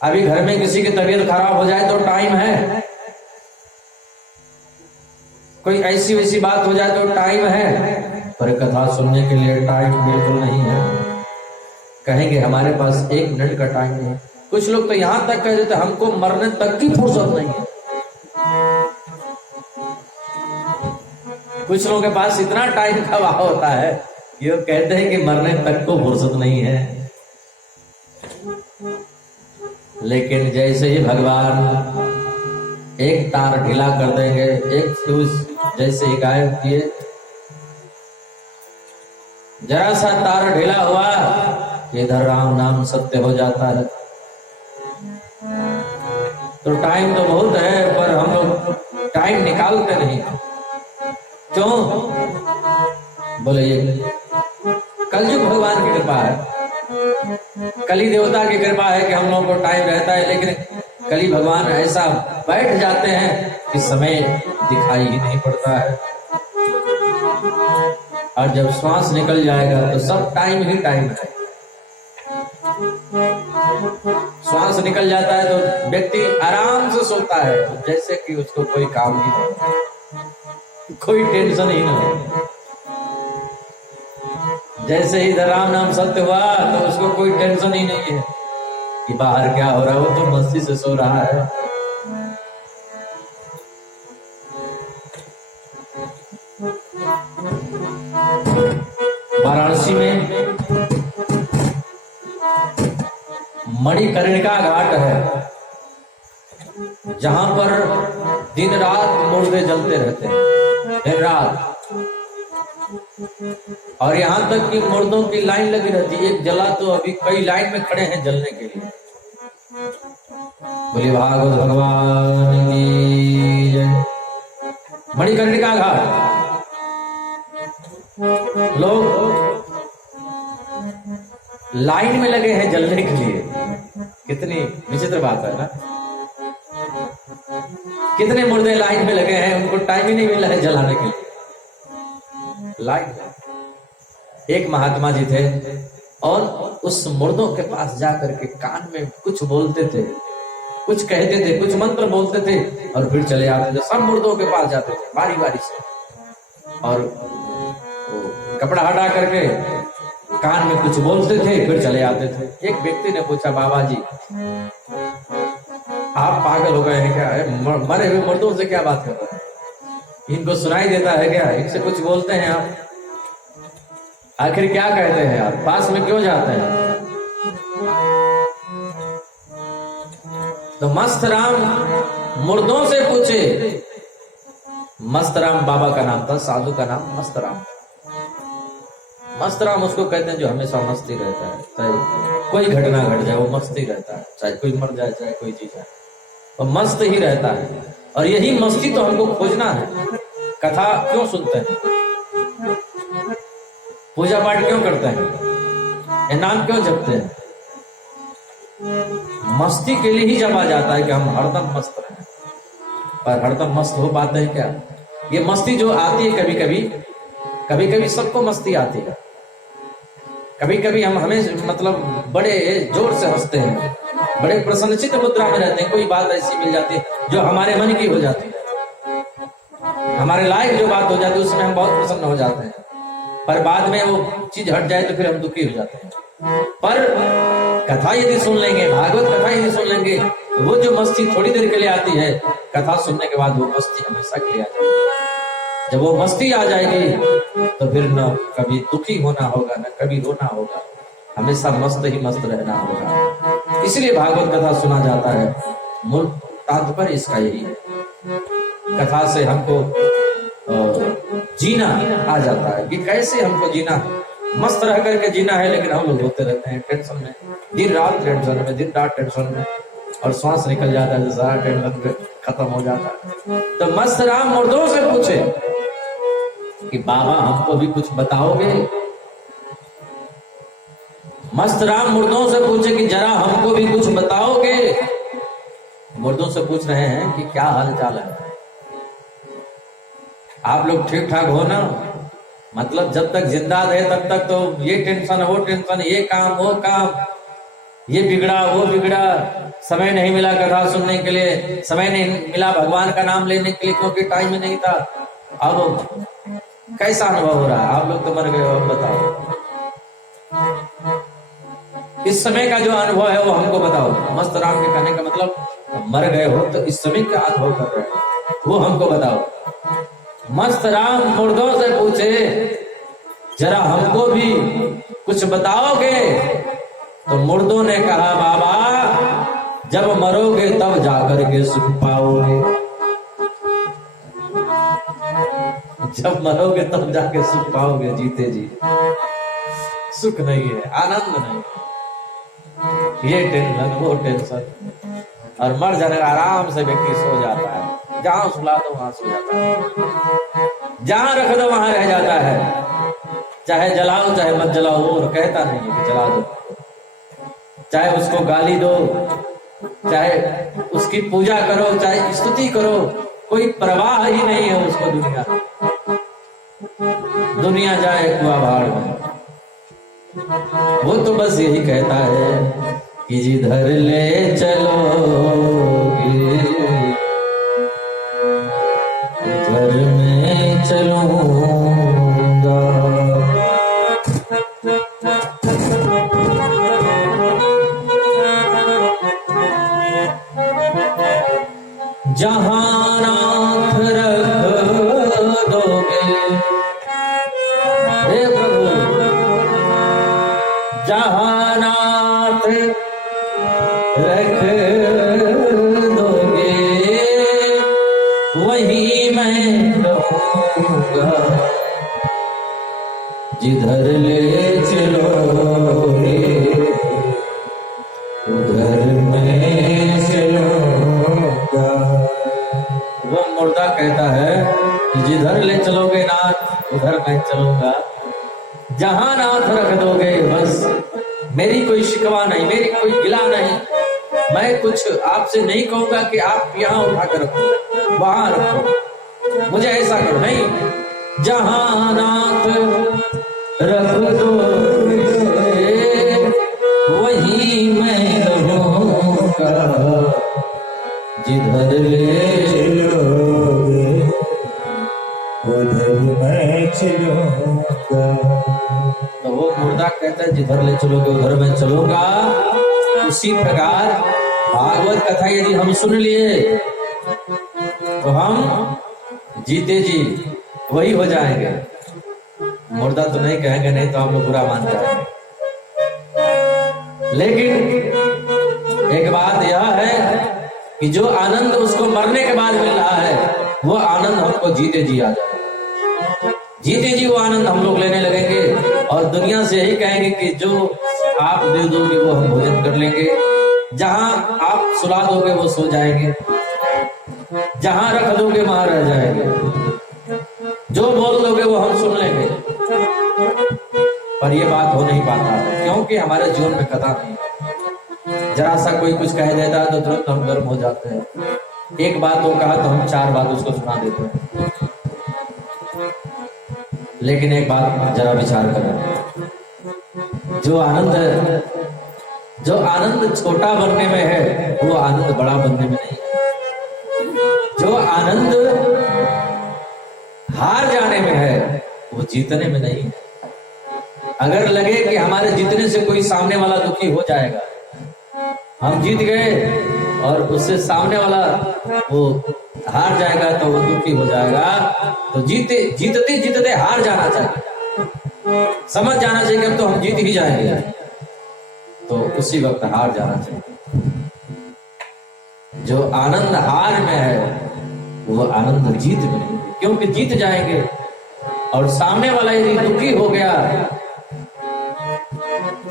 अभी घर में किसी की तबीयत खराब हो जाए तो टाइम है, कोई ऐसी वैसी बात हो जाए तो टाइम है, पर कथा सुनने के लिए टाइम बिल्कुल नहीं है। कहेंगे हमारे पास 1 मिनट का टाइम नहीं। कुछ लोग तो यहां तक कह देते हमको मरने तक की फुर्सत नहीं है। कुछ लोगों के पास इतना टाइम का अभाव होता है, ये कहते हैं कि मरने तक को फुर्सत नहीं है। लेकिन जैसे ही भगवान एक तार ढीला कर देंगे, एक फ्यूज जैसे ही गायब किए, जरा सा तार ढीला हुआ इधर राम नाम सत्य हो जाता है। तो टाइम तो बहुत है पर हम लोग टाइम निकालते नहीं। क्यों? बोले ये कलयुग भगवान की कृपा है, कली देवता की कृपा है कि हम लोगों को टाइम रहता है, लेकिन कली भगवान ऐसा बैठ जाते हैं कि समय दिखाई ही नहीं पड़ता है। और जब श्वास निकल जाएगा तो सब टाइम ही टाइम है। श्वास निकल जाता है तो व्यक्ति आराम से सोता है, जैसे कि उसको कोई काम ही नहीं, कोई टेंशन ही नहीं। जैसे ही राम नाम सत्य हुआ तो उसको कोई टेंशन ही नहीं है कि बाहर क्या हो रहा है, वो तो मस्ती से सो रहा है। वाराणसी में मणिकर्णिका घाट है, जहां पर दिन रात मुर्दे जलते रहते हैं, दिन रात। और यहां तक कि मुर्दों की लाइन लगी रहती है, एक जला तो अभी कई लाइन में खड़े हैं जलने के लिए। बोले भागवत भगवान की जय। मणिकर्णिका घाट, लोग लाइन में लगे हैं जलने के लिए। कितनी विचित्र बात है ना, कितने मुर्दे लाइन में लगे हैं, उनको टाइम ही नहीं मिला है जलाने के लिए। लाइन में एक महात्मा जी थे और उस मुर्दों के पास जाकर के कान में कुछ बोलते थे, कुछ कहते थे, कुछ मंत्र बोलते थे और फिर चले आते थे। सब मुर्दों के पास जाते थे बारी बारी से और कपड़ा हटा करके कान में कुछ बोलते थे, फिर चले आते थे। एक व्यक्ति ने पूछा, बाबा जी आप पागल हो गए हैं क्या? मरे हुए मुर्दों से क्या बात कर रहे हैं? इनको सुनाई देता है क्या? इनसे कुछ बोलते हैं आप? आखिर क्या कहते हैं आप? पास में क्यों जाते हैं? तो मस्त राम मुर्दों से पूछे। मस्त राम बाबा का नाम था, साधु का नाम मस्त राम। मस्त राम उसको कहते हैं जो हमेशा मस्ती रहता है, चाहे कोई घटना घट जाए वो मस्ती रहता है, चाहे कोई मर जाए चाहे कोई जी जाए, वो मस्त ही रहता है। और यही मस्ती तो हमको खोजना है। कथा क्यों सुनते हैं, पूजा पाठ क्यों करते हैं, नाम क्यों जपते हैं? मस्ती के लिए ही जपा जाता है कि हम हरदम मस्त रहें। पर हरदम मस्त हो पाते हैं क्या? ये मस्ती जो आती है कभी कभी, कभी कभी सबको मस्ती आती है। कभी कभी हमें मतलब बड़े जोर से हंसते हैं, बड़े प्रसन्नचित्त मुद्रा में रहते हैं। कोई बात ऐसी मिल जाती है जो हमारे मन की हो जाती है, हमारे लायक जो बात हो जाती है उसमें हम बहुत प्रसन्न हो जाते हैं। पर बाद में वो चीज हट जाए तो फिर हम दुखी हो जाते हैं। पर कथा यदि सुन लेंगे, भागवत कथा यदि सुन लेंगे, तो वो जो मस्ती थोड़ी देर के लिए आती है, कथा सुनने के बाद वो मस्ती हमेशा के लिए आ जाएगी। जब वो मस्ती आ जाएगी तो फिर न कभी दुखी होना होगा, न कभी रोना होगा, हमेशा मस्त ही मस्त रहना होगा। इसलिए भागवत कथा सुना जाता है। मूल तात्पर्य इसका यही है। कथा से हमको जीना आ जाता है कि कैसे हमको जीना है, मस्त रह करके जीना है। लेकिन हम लोग होते रहते हैं टेंशन में, दिन रात टेंशन में, दिन रात टेंशन में, और श्वास निकल जाता है तो सारा टेंशन खत्म हो जाता है। तो मस्त राम मुर्दों से पूछे कि बाबा हमको भी कुछ बताओगे? मस्त राम मुर्दों से पूछे कि जरा हमको भी कुछ बताओगे? मुर्दों से पूछ रहे हैं कि क्या हाल चाल है, आप लोग ठीक ठाक हो ना? मतलब जब तक जिंदा थे तब तक तो ये टेंशन वो टेंशन, ये काम वो काम, ये बिगड़ा वो बिगड़ा, समय नहीं मिला कथा सुनने के लिए, समय नहीं मिला भगवान का नाम लेने के लिए क्योंकि टाइम ही नहीं था। अब कैसा अनुभव हो रहा है? आप लोग तो मर गए हो, अब बताओ इस समय का जो अनुभव है वो हमको बताओ। मस्त राम के कहने का मतलब मर गए हो तो इस समय का अनुभव कर रहे हो वो हमको बताओ। मस्त राम मुर्दों से पूछे जरा हमको भी कुछ बताओगे? तो मुर्दों ने कहा बाबा जब मरोगे तब जाकर के सुख पाओगे। जब मरोगे तब जाके सुख पाओगे जीते जी। सुख नहीं है, आनंद नहीं, ये टेंशन वो टेंशन, और मर जाने आराम से व्यक्ति सो जाता है, जहां सुला दो वहां सो जाता है, जहां रख दो वहां रह जाता है, चाहे जलाओ चाहे मत जलाओ, वो कहता नहीं है कि जला दो, चाहे उसको गाली दो, चाहे उसकी पूजा करो, चाहे स्तुति करो, कोई परवाह ही नहीं है उसको दुनिया। दुनिया जाए कुआ भाड़ में, वो तो बस यही कहता है कि जिधर ले चलोगे उधर मैं चलूंगा। जहां नाथ रख दोगे, हे प्रभु, जहां नाथ रख दोगे वहीं मैं रहूंगा। जिधर ले चलोगे उधर मैं चलूंगा। वो मुर्दा कहता है कि जिधर ले चलोगे नाथ उधर मैं चलूंगा, जहां नाथ रख दोगे बस। मेरी कोई शिकवा नहीं, मेरी कोई गिला नहीं, मैं कुछ आपसे नहीं कहूंगा कि आप यहाँ उठाकर रखो, वहां रखो, मुझे ऐसा करो, नहीं, जहां नाथ रख दोगे वहीं मैं रहूंगा। जिधर ले चलोगे उधर मैं चलूंगा। तो वो मुर्दा कहता है जिधर ले चलोगे उधर मैं चलूंगा। उसी प्रकार भागवत कथा यदि हम सुन लिए तो हम जीते जी वही हो जाएंगे। मुर्दा तो नहीं कहेंगे, नहीं तो हम लोग बुरा मान जाएंगे। लेकिन एक बात यह है कि जो आनंद उसको मरने के बाद मिल रहा है वो आनंद हमको जीते जी आ जाए। जीते जी वो आनंद हम लोग लेने लगेंगे और दुनिया से यही कहेंगे कि जो आप दे दोगे वो हम भोजन कर लेंगे, जहां आप सुला दोगे वो सो जाएंगे, जहां रख दोगे वहां रह जाएंगे, जो बोल दोगे वो हम सुन लेंगे। पर ये बात हो नहीं पाता क्योंकि हमारे जीवन में कथा नहीं है। जरा सा कोई कुछ कह देता है तो तुरंत हम गर्म हो जाते हैं। एक बात वो कहा तो हम 4 बात उसको सुना देते हैं। लेकिन एक बात जरा विचार करें, जो आनंद छोटा बनने में है वो आनंद बड़ा बनने में नहीं है। जो आनंद हार जाने में है वो जीतने में नहीं है। अगर लगे कि हमारे जीतने से कोई सामने वाला दुखी हो जाएगा, हम जीत गए और उससे सामने वाला वो हार जाएगा तो वो दुखी हो जाएगा, तो जीतते जीतते हार जाना चाहिए। समझ जाना चाहिए कि अब तो हम जीत ही जाएंगे, तो उसी वक्त हार जाना चाहिए। जो आनंद हार में है वो आनंद जीत में नहीं, क्योंकि जीत जाएंगे और सामने वाला यदि दुखी हो गया,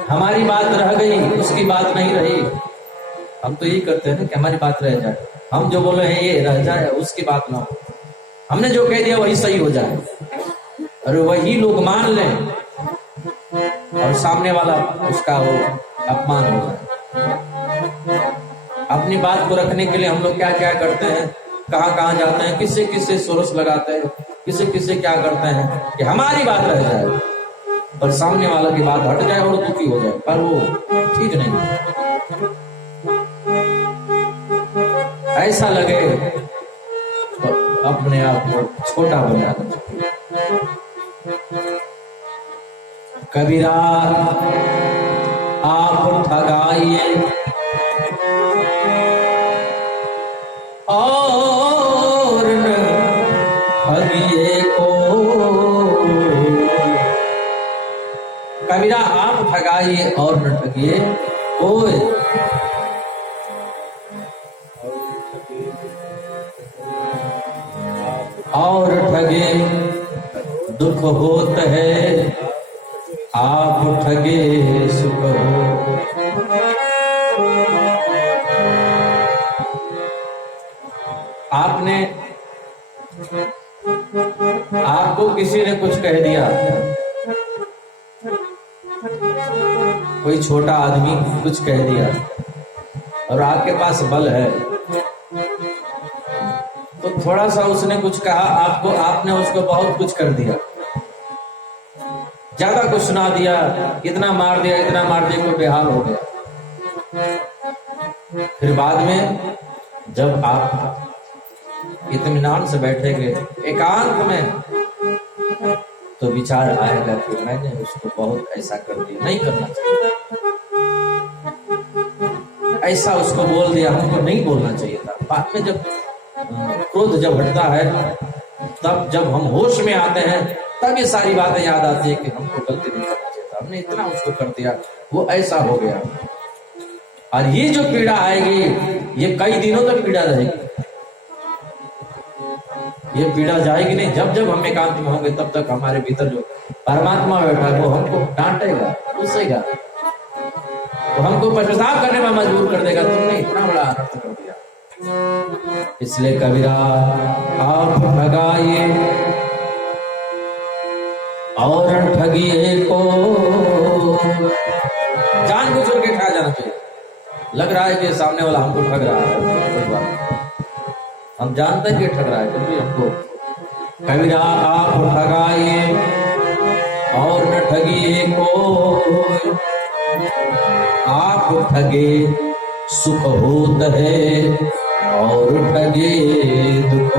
हमारी बात रह गई उसकी बात नहीं रही। हम तो यही करते हैं ना कि हमारी बात रह जाए, हम जो बोले हैं ये रह जाए, उसकी बात ना हो, हमने जो कह दिया वही सही हो जाए और वही लोग मान लें और सामने वाला उसका वो अपमान हो जाए। अपनी बात को रखने के लिए हम लोग क्या क्या करते हैं, कहाँ कहाँ जाते हैं, किससे किससे सोरस लगाते हैं, किससे किससे क्या करते हैं कि हमारी बात रह जाए और सामने वाला की बात हट जाए और दुखी हो जाए, पर वो ठीक नहीं है। ऐसा लगे तो अपने आप को छोटा बन जाना चाहिए। कबीरा आप ठगाइए और न ठगिए को, कबीरा आप ठगाइए और न ठगिए कोई, और ठगे दुख होत है आप ठगे सुख हो। आपने आपको किसी ने कुछ कह दिया, कोई छोटा आदमी कुछ कह दिया और आपके पास बल है, तो थोड़ा सा उसने कुछ कहा आपको, आपने उसको बहुत कुछ कर दिया, ज्यादा कुछ सुना दिया, इतना मार दिया कोई बेहाल हो गया। फिर बाद में जब आप इत्मीनान से बैठेंगे एकांत में, तो विचार आएगा कि मैंने उसको बहुत ऐसा कर दिया, नहीं करना चाहिए, ऐसा उसको बोल दिया, हमको नहीं बोलना चाहिए था। बाद में जब क्रोध जब हटता है, तब जब हम होश में आते हैं, तब ये सारी बातें याद आती है कि हमको गलती नहीं करना चाहिए था, हमने इतना उसको कर दिया, वो ऐसा हो गया। और ये जो पीड़ा आएगी, ये कई दिनों तक पीड़ा रहेगी, ये पीड़ा जाएगी नहीं। जब जब हम एकांत में होंगे, तब तक हमारे भीतर जो परमात्मा बैठा है वो हमको डांटेगा, पूछेगा, वो हमको पश्चाताप करने में मजबूर कर देगा, तुमने इतना बड़ा अनर्थ कर दिया। इसलिए कबीरा आप ठगाइए और ठगिए को, जानबूझ करके ठगा जाना चाहिए। लग रहा है कि सामने वाला हमको ठग रहा है, कोई बात नहीं, हम जानते हैं कि ठग रहा है, फिर भी हमको कबीरा आप ठगाइए और न ठगिए को, आप ठगे सुख होत है और ठगे दुख।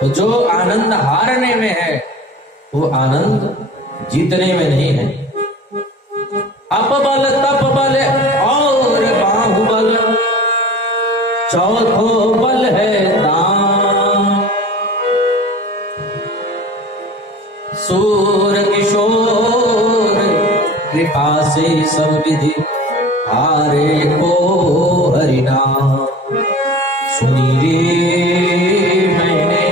तो जो आनंद हारने में है, वो आनंद जीतने में नहीं है। अपबल तप बल और बाहुबल, चौथो बल है दान। सूर किशोर कृपा से सब विधि, हारे को हरिनाम। सुनी रे मैंने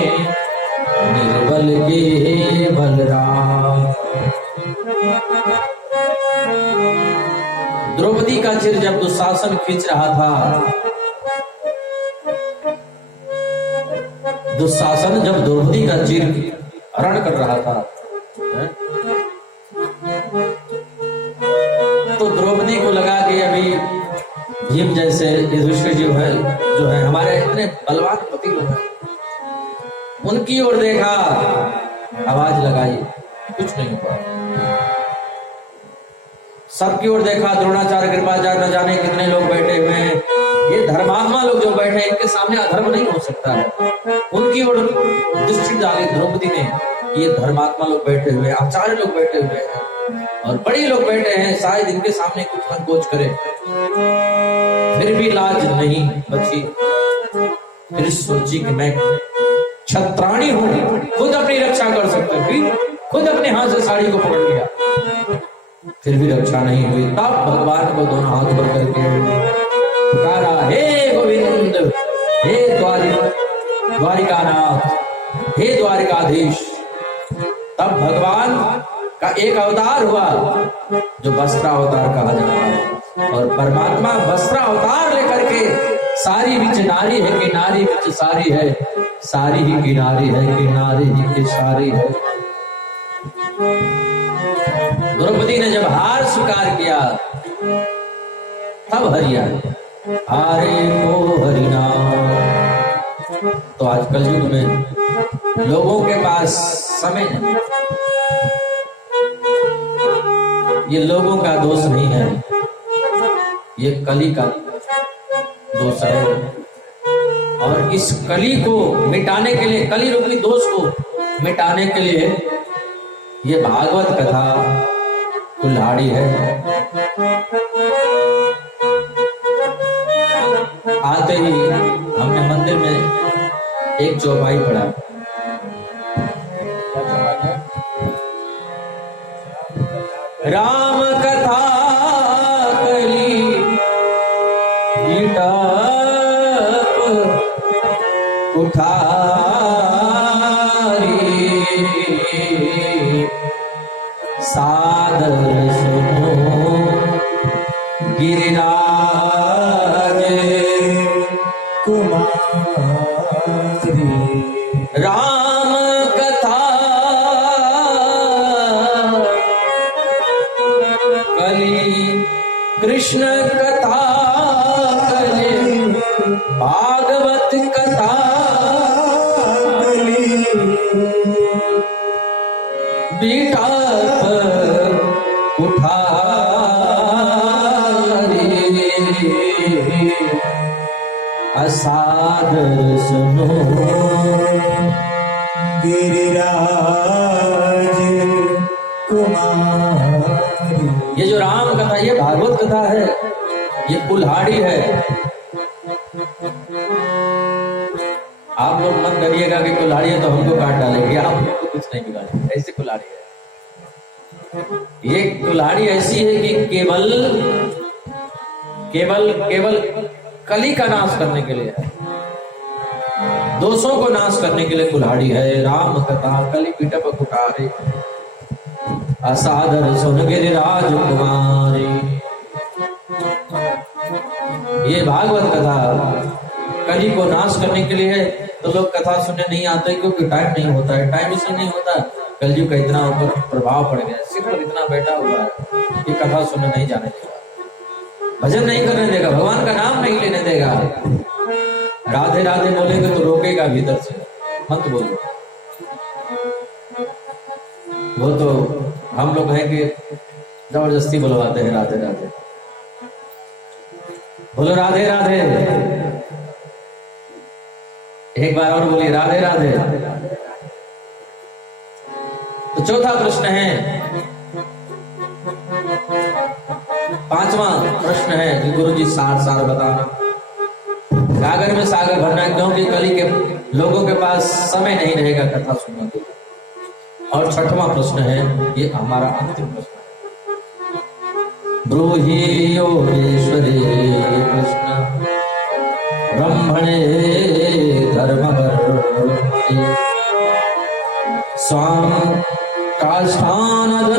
निर्बल के बलराम। द्रौपदी का चिर जब दुशासन खींच रहा था, दुशासन जब द्रौपदी का चिर हरण कर रहा था, तो द्रौपदी को लगा कि अभी भीम जैसे युधिष्ठिर जो है हमारे इतने बलवान पति लोग हैं, उनकी ओर देखा, आवाज लगाई, कुछ नहीं हुआ। सबकी ओर देखा, द्रोणाचार्य कृपाचार्य न जाने कितने लोग बैठे हुए हैं, ये धर्मात्मा लोग जो बैठे हैं, इनके सामने अधर्म नहीं हो सकता है। उनकी ओर दृष्टि डाली द्रौपदी ने, ये धर्मात्मा लोग बैठे हुए, आचार्य लोग बैठे हुए हैं और बड़े लोग बैठे हैं, शायद इनके सामने कुछ संकोच करे। फिर भी लाज नहीं बची, फिर सोची कि मैं क्षत्राणी हूं, खुद अपनी रक्षा कर सकते, फिर खुद अपने हाथ से साड़ी को पकड़ लिया, फिर भी रक्षा नहीं हुई। तब भगवान को दोनों हाथ भर करके पुकारा, हे गोविंद, हे द्वारिकानाथ, हे द्वारिकाधीश। तब भगवान का एक अवतार हुआ जो वस्त्रावतार कहा जाता है, और परमात्मा वस्त्रावतार लेकर के सारी बिच नारी है कि नारी बिच सारी है, सारी ही किनारी है कि नारी ही की सारी है। द्रौपदी ने जब हार स्वीकार किया, तब हरिया हारे को हरिनाम। तो आज कलयुग में लोगों के पास समय नहीं, ये लोगों का दोष नहीं है, ये कली का दोष है। और इस कली को मिटाने के लिए, कली रूपी दोष को मिटाने के लिए ये भागवत कथा कुल्हाड़ी है। आते ही हमने मंदिर में एक चौपाई पढ़ा, राम कथा कली उठारी सादर सुनो गिरिराज कुमारी राम कथा कली कृष्ण कथा कली भागवत कथा कली बीटा उठारी असादर सुनो गिरिराज कुमारी। ये जो राम कथा, ये भागवत कथा है, ये कुल्हाड़ी है। आप लोग मत करिएगा कि कुल्हाड़ी है तो हमको काट डालेंगे, आप लोग को कुछ नहीं बिगाड़ेंगे, ऐसी कुल्हाड़ी है। ये कुल्हाड़ी ऐसी है कि केवल केवल केवल कली का नाश करने के लिए है, दोषों को नाश करने के लिए कुल्हाड़ी है। राम कथा कली पीटप कुठारे असादर सुन गिरिराज कुमारी। ये भागवत कथा कली को नाश करने के लिए है। तो लोग कथा सुनने नहीं आते क्योंकि टाइम नहीं होता है। टाइम इसलिए नहीं होता, कलयुग का इतना ऊपर प्रभाव पड़ गया, सिर पर इतना बैठा हुआ है कि कथा सुनने नहीं जाने देगा, भजन नहीं करने देगा, भगवान का नाम नहीं लेने देगा। राधे राधे बोलेंगे तो रोकेगा भीतर से, मत बोलो। वो तो हम लोग हैं कि जबरदस्ती बुलवाते हैं राधे राधे। बोलो राधे राधे, एक बार और बोलिए राधे राधे। तो चौथा प्रश्न है, पांचवा प्रश्न है कि गुरुजी सार बताना। सागर में सागर भरना, क्योंकि कली के लोगों के पास समय नहीं रहेगा कथा सुनने के लिए। और छठवां प्रश्न है, ये हमारा अंतिम प्रश्न है, ब्रूहि योगेश्वरी कृष्ण ब्रह्मणे धर्मवर्ति स्वाम काष्ठानदनोपेते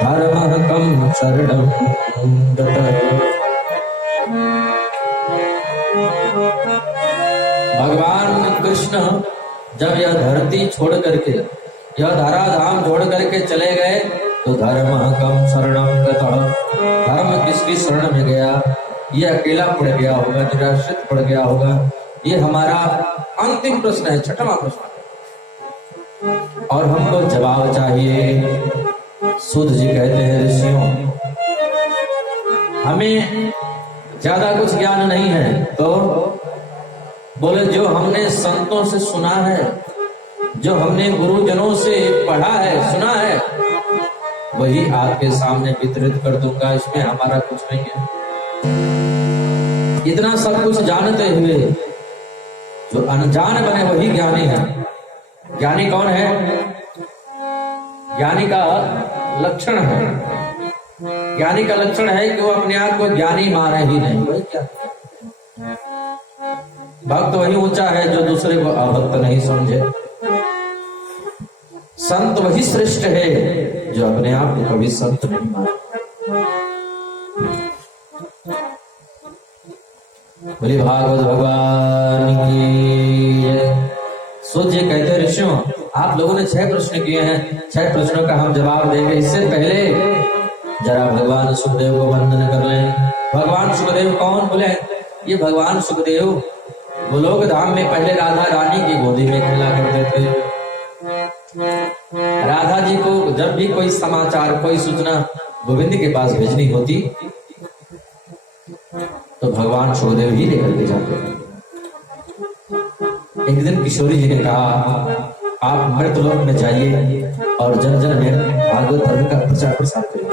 धर्मकं शरणं गतः। भगवान कृष्ण जब यह धरती छोड़ करके, यह धराधाम छोड़ करके चले गए तो धर्मकं शरणं गतः, धर्म किसकी शरण में गया? ये अकेला पड़ गया होगा, निराश्रित पड़ गया होगा। ये हमारा अंतिम प्रश्न है, छठवां प्रश्न। और हमको जवाब चाहिए। सूत जी कहते हैं, ऋषियों हमें ज्यादा कुछ ज्ञान नहीं है, तो बोले जो हमने संतों से सुना है, जो हमने गुरुजनों से पढ़ा है, सुना है, वही आपके सामने वितरित कर दूंगा। इसमें हमारा कुछ नहीं है। इतना सब कुछ जानते हुए जो अनजान बने वही ज्ञानी है। ज्ञानी कौन है? ज्ञानी का लक्षण है, ज्ञानी का लक्षण है कि वो अपने आप को ज्ञानी माने ही नहीं। वही क्या भक्त वही ऊंचा है जो दूसरे को अभक्त नहीं समझे। संत वही श्रेष्ठ है जो अपने आप को कभी संत नहीं माने। बोले भागवत भगवान की जय। सोचिए, कहते ऋषियों आप लोगों ने 6 प्रश्न किए हैं, 6 प्रश्नों का हम जवाब देंगे। इससे पहले जरा भगवान सुखदेव को वंदन कर लें। भगवान सुखदेव कौन? बोले ये भगवान सुखदेव गोलोक धाम में पहले राधा रानी की गोदी में खेला करते थे। राधा जी को जब भी कोई समाचार, कोई सूचना गोविंद के पास भेजनी होती तो भगवान सुखदेव ही लेकर के जाते थे। एक दिन किशोरी जी ने कहा, आप मृतलोक में जाइए और जन जन में भागवत धर्म का प्रचार प्रसार करिए।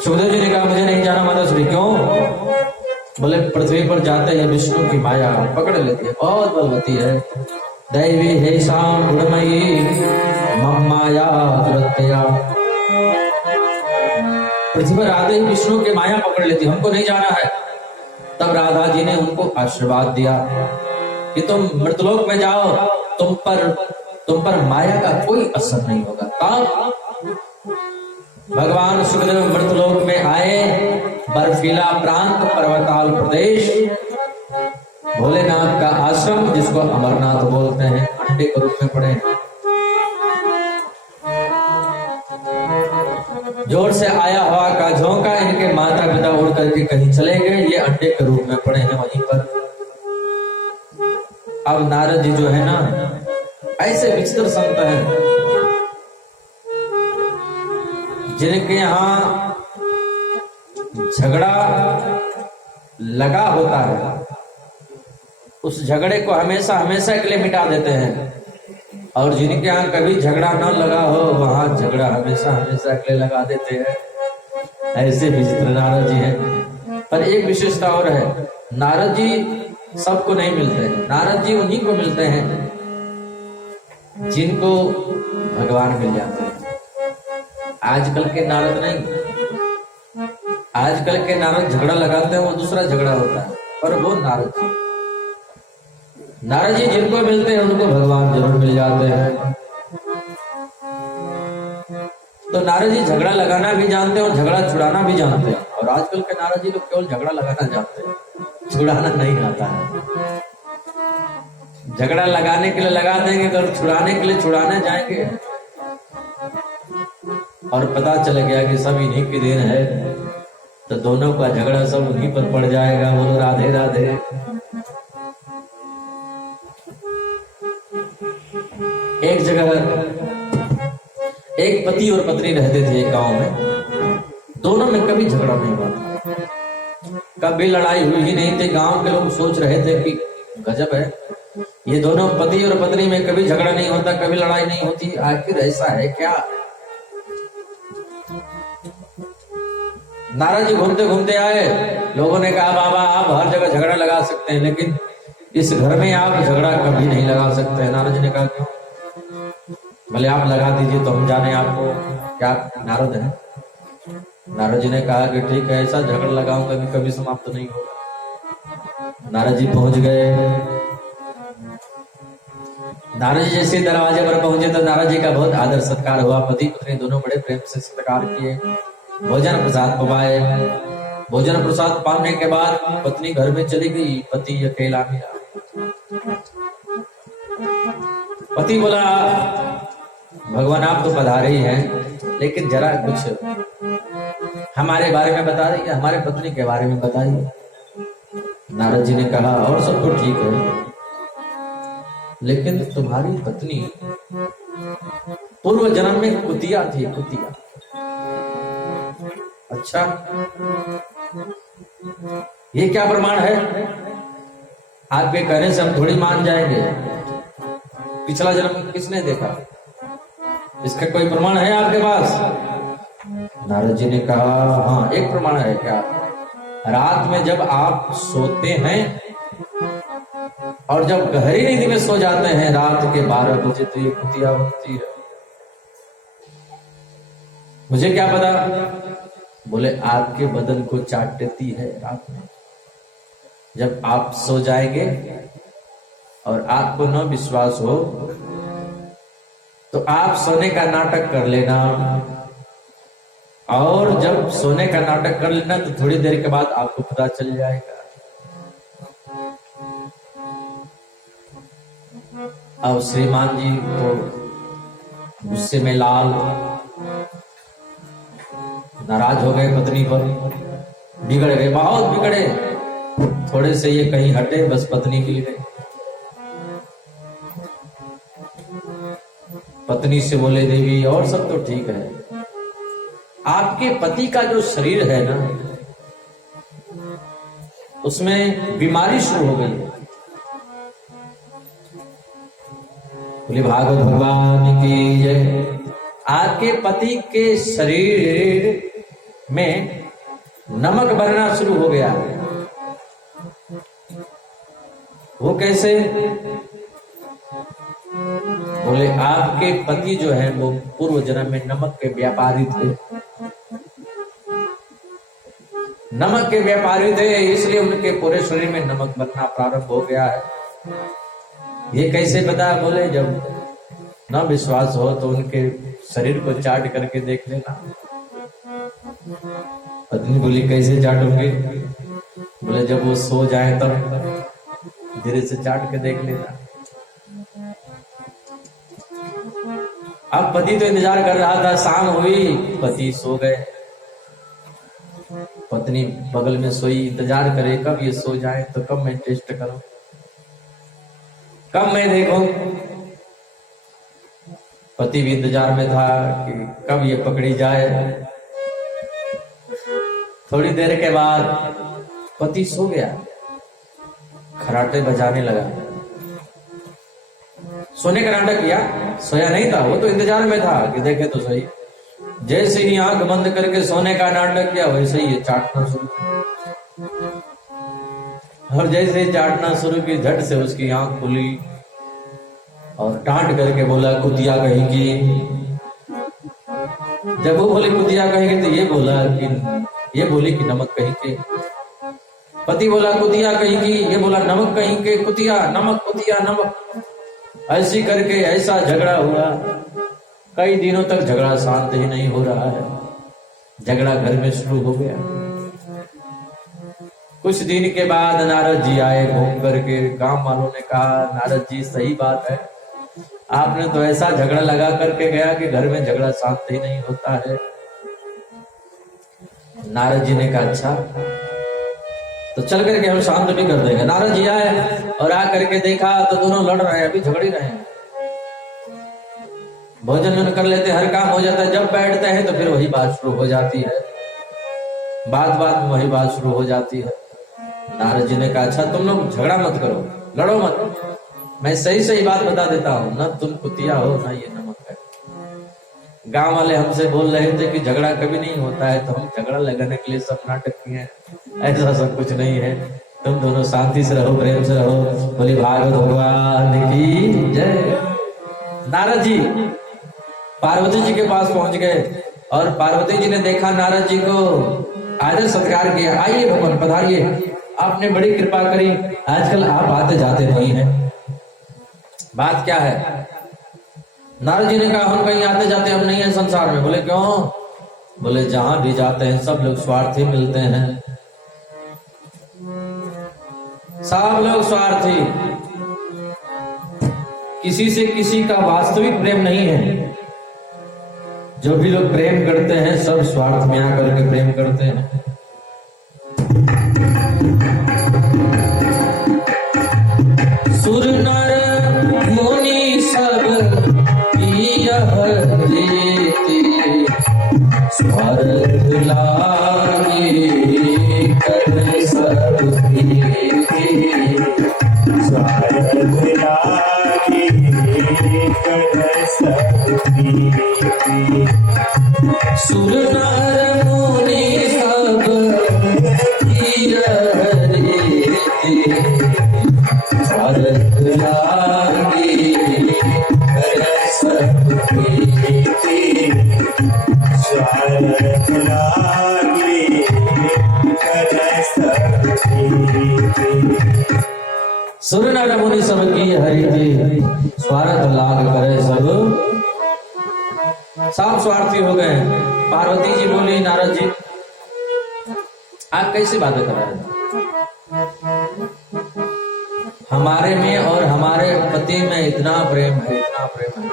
सुखदेव जी ने कहा, मुझे नहीं जाना माता श्री। क्यों? बोले पृथ्वी पर जाते हैं विष्णु की माया पकड़ लेती है, बहुत बलवती है। दैवी है शाम गुणमयी मम माया दुरत्यया। पृथ्वी पर आते ही विष्णु की माया पकड़ लेती, हमको नहीं जाना है। तब राधा जी ने उनको आशीर्वाद दिया कि तुम मृतलोक में जाओ, तुम पर माया का कोई असर नहीं होगा। तब भगवान सुखदेव मृतलोक में आए, बर्फीला प्रांत, पर्वताल प्रदेश, भोलेनाथ का आश्रम जिसको अमरनाथ बोलते हैं, अंडे के रूप में पड़े। जोर से आया हवा का झोंका, इनके माता पिता उड़ करके कहीं चले गए, ये अंडे के रूप में पड़े हैं वहीं पर। अब नारद जी जो है ना, ऐसे विचित्र संत हैं जिनके यहाँ झगड़ा लगा होता है, उस झगड़े को हमेशा हमेशा के लिए मिटा देते हैं, और जिनके यहाँ कभी झगड़ा न लगा हो वहां झगड़ा हमेशा हमेशा के लिए लगा देते हैं। ऐसे विचित्र नारद जी हैं। पर एक विशेषता और है, नारद जी सबको नहीं मिलते हैं। नारद जी उन्हीं को मिलते हैं जिनको भगवान मिल जाते हैं। आजकल के नारद नहीं, आजकल के नारद झगड़ा लगाते हैं, वो दूसरा झगड़ा होता है, पर वो नारद जी जिनको मिलते हैं उनको भगवान जरूर मिल जाते हैं। तो नारद जी झगड़ा लगाना भी जानते हैं और झगड़ा छुड़ाना भी जानते हैं। और आजकल के नारद जी लोग केवल झगड़ा लगाना जानते हैं, छुड़ाना नहीं आता है। झगड़ा लगाने के लिए लगा देंगे, अगर छुड़ाने के लिए छुड़ाने जाएंगे और पता चल गया कि सब इन्हीं की देन है, तो दोनों का झगड़ा सब उन्हीं पर पड़ जाएगा। बोलो राधे राधे। एक जगह एक पति और पत्नी रहते थे एक गांव में, दोनों में कभी झगड़ा नहीं हुआ, कभी लड़ाई हुई ही नहीं थी। गांव के लोग सोच रहे थे कि गजब है, ये दोनों पति और पत्नी में कभी झगड़ा नहीं होता, कभी लड़ाई नहीं होती, आखिर ऐसा है क्या। नारद जी घूमते घूमते आए, लोगों ने कहा बाबा आप हर जगह झगड़ा लगा सकते हैं, लेकिन इस घर में आप झगड़ा कभी नहीं लगा सकते। नारद जी ने कहा क्यों? भले आप लगा दीजिए तो हम जाने आपको क्या नारद है। नारद जी ने कहा कि ठीक है, ऐसा झगड़ा लगाऊंगा कि कभी समाप्त नहीं होगा। नारद जी पहुंच गए। नारद जी जैसे दरवाजे पर पहुंचे तो नारद जी का बहुत आदर सत्कार हुआ। पति पत्नी दोनों बड़े प्रेम से सत्कार किए, भोजन प्रसाद पवाए। भोजन प्रसाद पाने के बाद पत्नी घर में चली गई, पति अकेला मिला। पति बोला भगवान आप तो पधारे ही हैं, लेकिन जरा कुछ हमारे बारे में बता दीजिए, हमारे पत्नी के बारे में बताइए। नारद जी ने कहा और सब तो ठीक है, लेकिन तुम्हारी पत्नी पूर्व जन्म में कुतिया थी, कुतिया। अच्छा, ये क्या प्रमाण है? आपके कहने से हम थोड़ी मान जाएंगे। पिछला जन्म किसने देखा? इसका कोई प्रमाण है आपके पास? नारद जी ने कहा हाँ, एक प्रमाण है। क्या? रात में जब आप सोते हैं और जब गहरी नींद में सो जाते हैं रात के 12 बजे, तो ये कुतिया होती है। मुझे क्या पता? बोले आपके बदन को चाट देती है रात में। जब आप सो जाएंगे और आपको न विश्वास हो तो आप सोने का नाटक कर लेना, और जब सोने का नाटक कर लेना तो थोड़ी देर के बाद आपको पता चल जाएगा। अब श्रीमान जी तो गुस्से में लाल, नाराज हो गए पत्नी पर, बिगड़ गए, बहुत बिगड़े। थोड़े से ये कहीं हटे, बस पत्नी मिल गई। पत्नी से बोले देवी और सब तो ठीक है, आपके पति का जो शरीर है ना, उसमें बीमारी शुरू हो गई। बोले भागवत भगवान की जय। आपके पति के शरीर में नमक बनना शुरू हो गया। वो कैसे? बोले आपके पति जो है वो पूर्व जन्म में नमक के व्यापारी थे। नमक के व्यापारी थे, इसलिए उनके पूरे शरीर में नमक बनना प्रारंभ हो गया है। ये कैसे पता? बोले जब न विश्वास हो तो उनके शरीर को चाट करके देख लेना। पत्नी बोली कैसे चाटूंगी? बोले जब वो सो जाए तब धीरे से चाट के देख लेना। अब पति तो इंतजार कर रहा था, शाम हुई, पति सो गए, पत्नी बगल में सोई, इंतजार करे कब ये सो जाए तो कब मैं टेस्ट करूं, कब मैं देखूं। पति भी इंतजार में था कि कब ये पकड़ी जाए। थोड़ी देर के बाद पति सो गया, खराटे बजाने लगा, सोने का नाटक किया। सोया नहीं था, वो तो इंतजार में था कि देखे तो सही। जैसे ही आंख बंद करके सोने का नाटक किया, वैसे ही ये चाटना शुरू किया। और जैसे ही चाटना शुरू की, झट से उसकी आंख खुली और डांट करके बोला कुतिया कहीं की। जब वो बोले कुतिया कहीं की, तो ये बोली कि नमक कहीं के। पति बोला कुतिया कहीं की, ये बोला नमक कहीं के, कुतिया नमक, कुतिया नमक। ऐसी करके ऐसा झगड़ा हुआ, कई दिनों तक झगड़ा शांत ही नहीं हो रहा है। झगड़ा घर में शुरू हो गया। कुछ दिन के बाद नारद जी आए घूम करके। गांव वालों ने कहा नारद जी सही बात है, आपने तो ऐसा झगड़ा लगा करके गया कि घर में झगड़ा शांत ही नहीं होता है। नारद जी ने कहा अच्छा, तो चल करके हम शांत भी कर देंगे। नारद जी आए और आ करके देखा तो दोनों लड़ रहे हैं, अभी झगड़ ही रहे हैं। भोजन कर लेते, हर काम हो जाता है, जब बैठते हैं तो फिर वही बात शुरू हो जाती है, बात में वही बात शुरू हो जाती है। नारद जी ने कहा अच्छा तुम लोग झगड़ा मत करो, लड़ो मत, मैं सही बात बता देता हूँ, न तुम कुतिया हो न ये नमक है। गांव वाले हमसे बोल रहे थे कि झगड़ा कभी नहीं होता है, तो हम झगड़ा लगाने के लिए सब नाटक किए हैं, ऐसा सब कुछ नहीं है, तुम दोनों शांति से रहो, प्रेम से रहो। बोली भागवत भगवान की जय। नारद जी पार्वती जी के पास पहुंच गए और पार्वती जी ने देखा नारद जी को, आदर सत्कार किया। आइए भगवान पधारिए, आपने बड़ी कृपा करी, आजकल आप आते जाते नहीं हैं, बात क्या है? नारद जी ने कहा हम कहीं आते जाते हम नहीं है संसार में। बोले क्यों? बोले जहां भी जाते हैं सब लोग स्वार्थी मिलते हैं, सब लोग स्वार्थी, किसी से किसी का वास्तविक प्रेम नहीं है। जो भी लोग प्रेम करते हैं सब स्वार्थ में आकर के प्रेम करते हैं। सुर नर मुनि सब यह रीति, स्वर्ग लागे कर सब प्रीति, स्वर्ग लागे कर सब प्रीति। सुर नर मुनि सब यह रीति, स्वर्ग लागे कर सब प्रीति, स्वर्ग लागे कर सब प्रीति। सुर नर मुनि सब की हरि, स्वार्थ लाग करे सब स्वार्थी हो गए। पार्वती जी बोली नारद जी आप कैसी बातें कर रहे हैं? हमारे में और हमारे पति में इतना प्रेम है, इतना प्रेम है,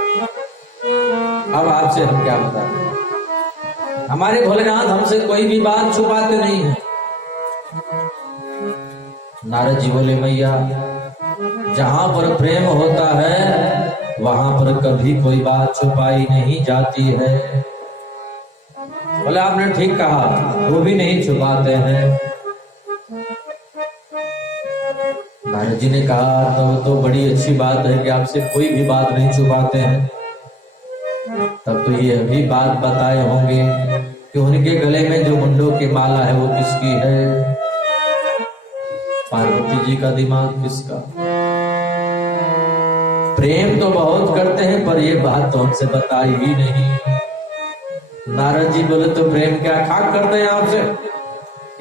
अब आपसे हम क्या बताएं? हमारे भोलेनाथ हमसे कोई भी बात छुपाते नहीं है। नारद जी बोले मैया जहां पर प्रेम होता है वहां पर कभी कोई बात छुपाई नहीं जाती है। बोले आपने ठीक कहा, वो भी नहीं छुपाते हैं। नारद जी ने कहा तो बड़ी अच्छी बात है कि आपसे कोई भी बात नहीं छुपाते हैं। तब तो ये भी बात बताए होंगे कि उनके गले में जो मुंडों की माला है वो किसकी है? पार्वती जी का दिमाग किसका? प्रेम तो बहुत करते हैं पर ये बात तो हमसे बताई ही नहीं। नारद जी बोले तो प्रेम क्या खाक करते हैं आपसे?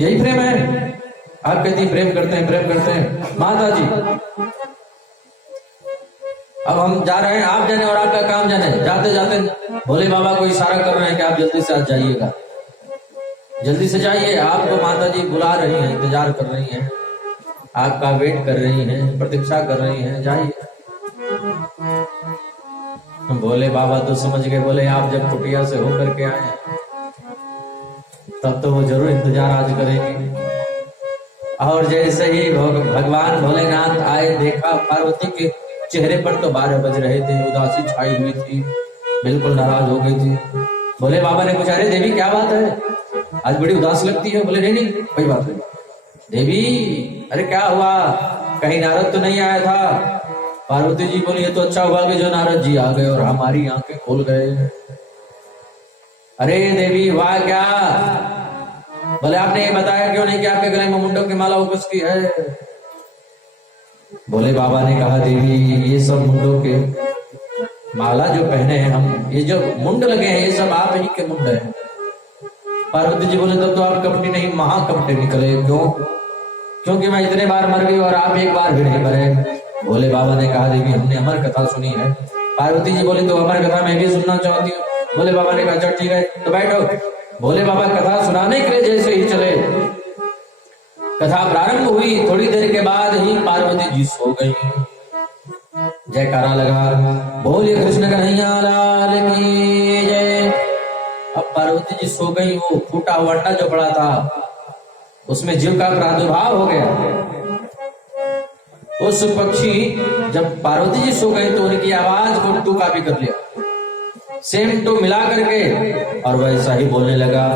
यही प्रेम है? आप कहती प्रेम करते हैं, प्रेम करते हैं। माता जी, अब हम जा रहे हैं, आप जाने और आपका काम जाने। जाते जाते भोले बाबा को इशारा कर रहे हैं कि आप जल्दी से आज जाइएगा, जल्दी से जाइए। आपको माता जी बुला रही हैं, इंतजार कर रही हैं, आपका वेट कर रही हैं, प्रतीक्षा कर रही हैं, जाइए। भोले बाबा तो समझ गए, बोले आप जब कुटिया से होकर के आए तब तो वो जरूर इंतजार आज करेंगे। और जैसे ही भगवान भोलेनाथ आए, देखा पार्वती के चेहरे पर तो 12 बज रहे थे, उदासी छाई हुई थी, बिल्कुल नाराज हो गई थी। भोले बाबा ने पूछा, अरे देवी क्या बात है, आज बड़ी उदास लगती है? बोले नहीं कोई बात नहीं। देवी अरे क्या हुआ, कहीं नारद तो नहीं आया था? पार्वती जी बोली, ये तो अच्छा हुआ कि जो नारद जी आ गए और हमारी आंखें खोल गए। अरे देवी हुआ क्या? बोले आपने ये बताया क्यों नहीं कि आपके गले में मुंडों की माला किसकी है? भोले बाबा ने कहा, देवी ये सब मुंडों के माला जो पहने हैं हम, ये जो मुंड लगे हैं ये सब आप ही के मुंड हैं। पार्वती जी बोले, तब तो आप कपटी नहीं महाकपटी निकले। क्यों? क्योंकि मैं इतने बार मर गई और आप एक बार भी नहीं मरे। भोले बाबा ने कहा, देवी हमने अमर कथा सुनी है। पार्वती जी बोली, तो अमर कथा मैं भी सुनना चाहती हूँ। भोले बाबा ने कहा, चल ठीक है तो बैठो। भोले बाबा कथा सुनाने के लिए जैसे ही चले, कथा प्रारंभ हुई, थोड़ी देर के बाद ही पार्वती जी सो गई। जयकारा लगा, बोलिए कृष्ण कन्हैया लाल की जय। अब पार्वती जी सो गई, वो फूटा हुआ अंडा जो पड़ा था उसमें जीव का प्रादुर्भाव हो गया। उस पक्षी जब पार्वती जी सो गई तो उनकी आवाज को टू कॉपी कर लिया, सेम टू मिला करके, और वैसा ही बोलने लगा,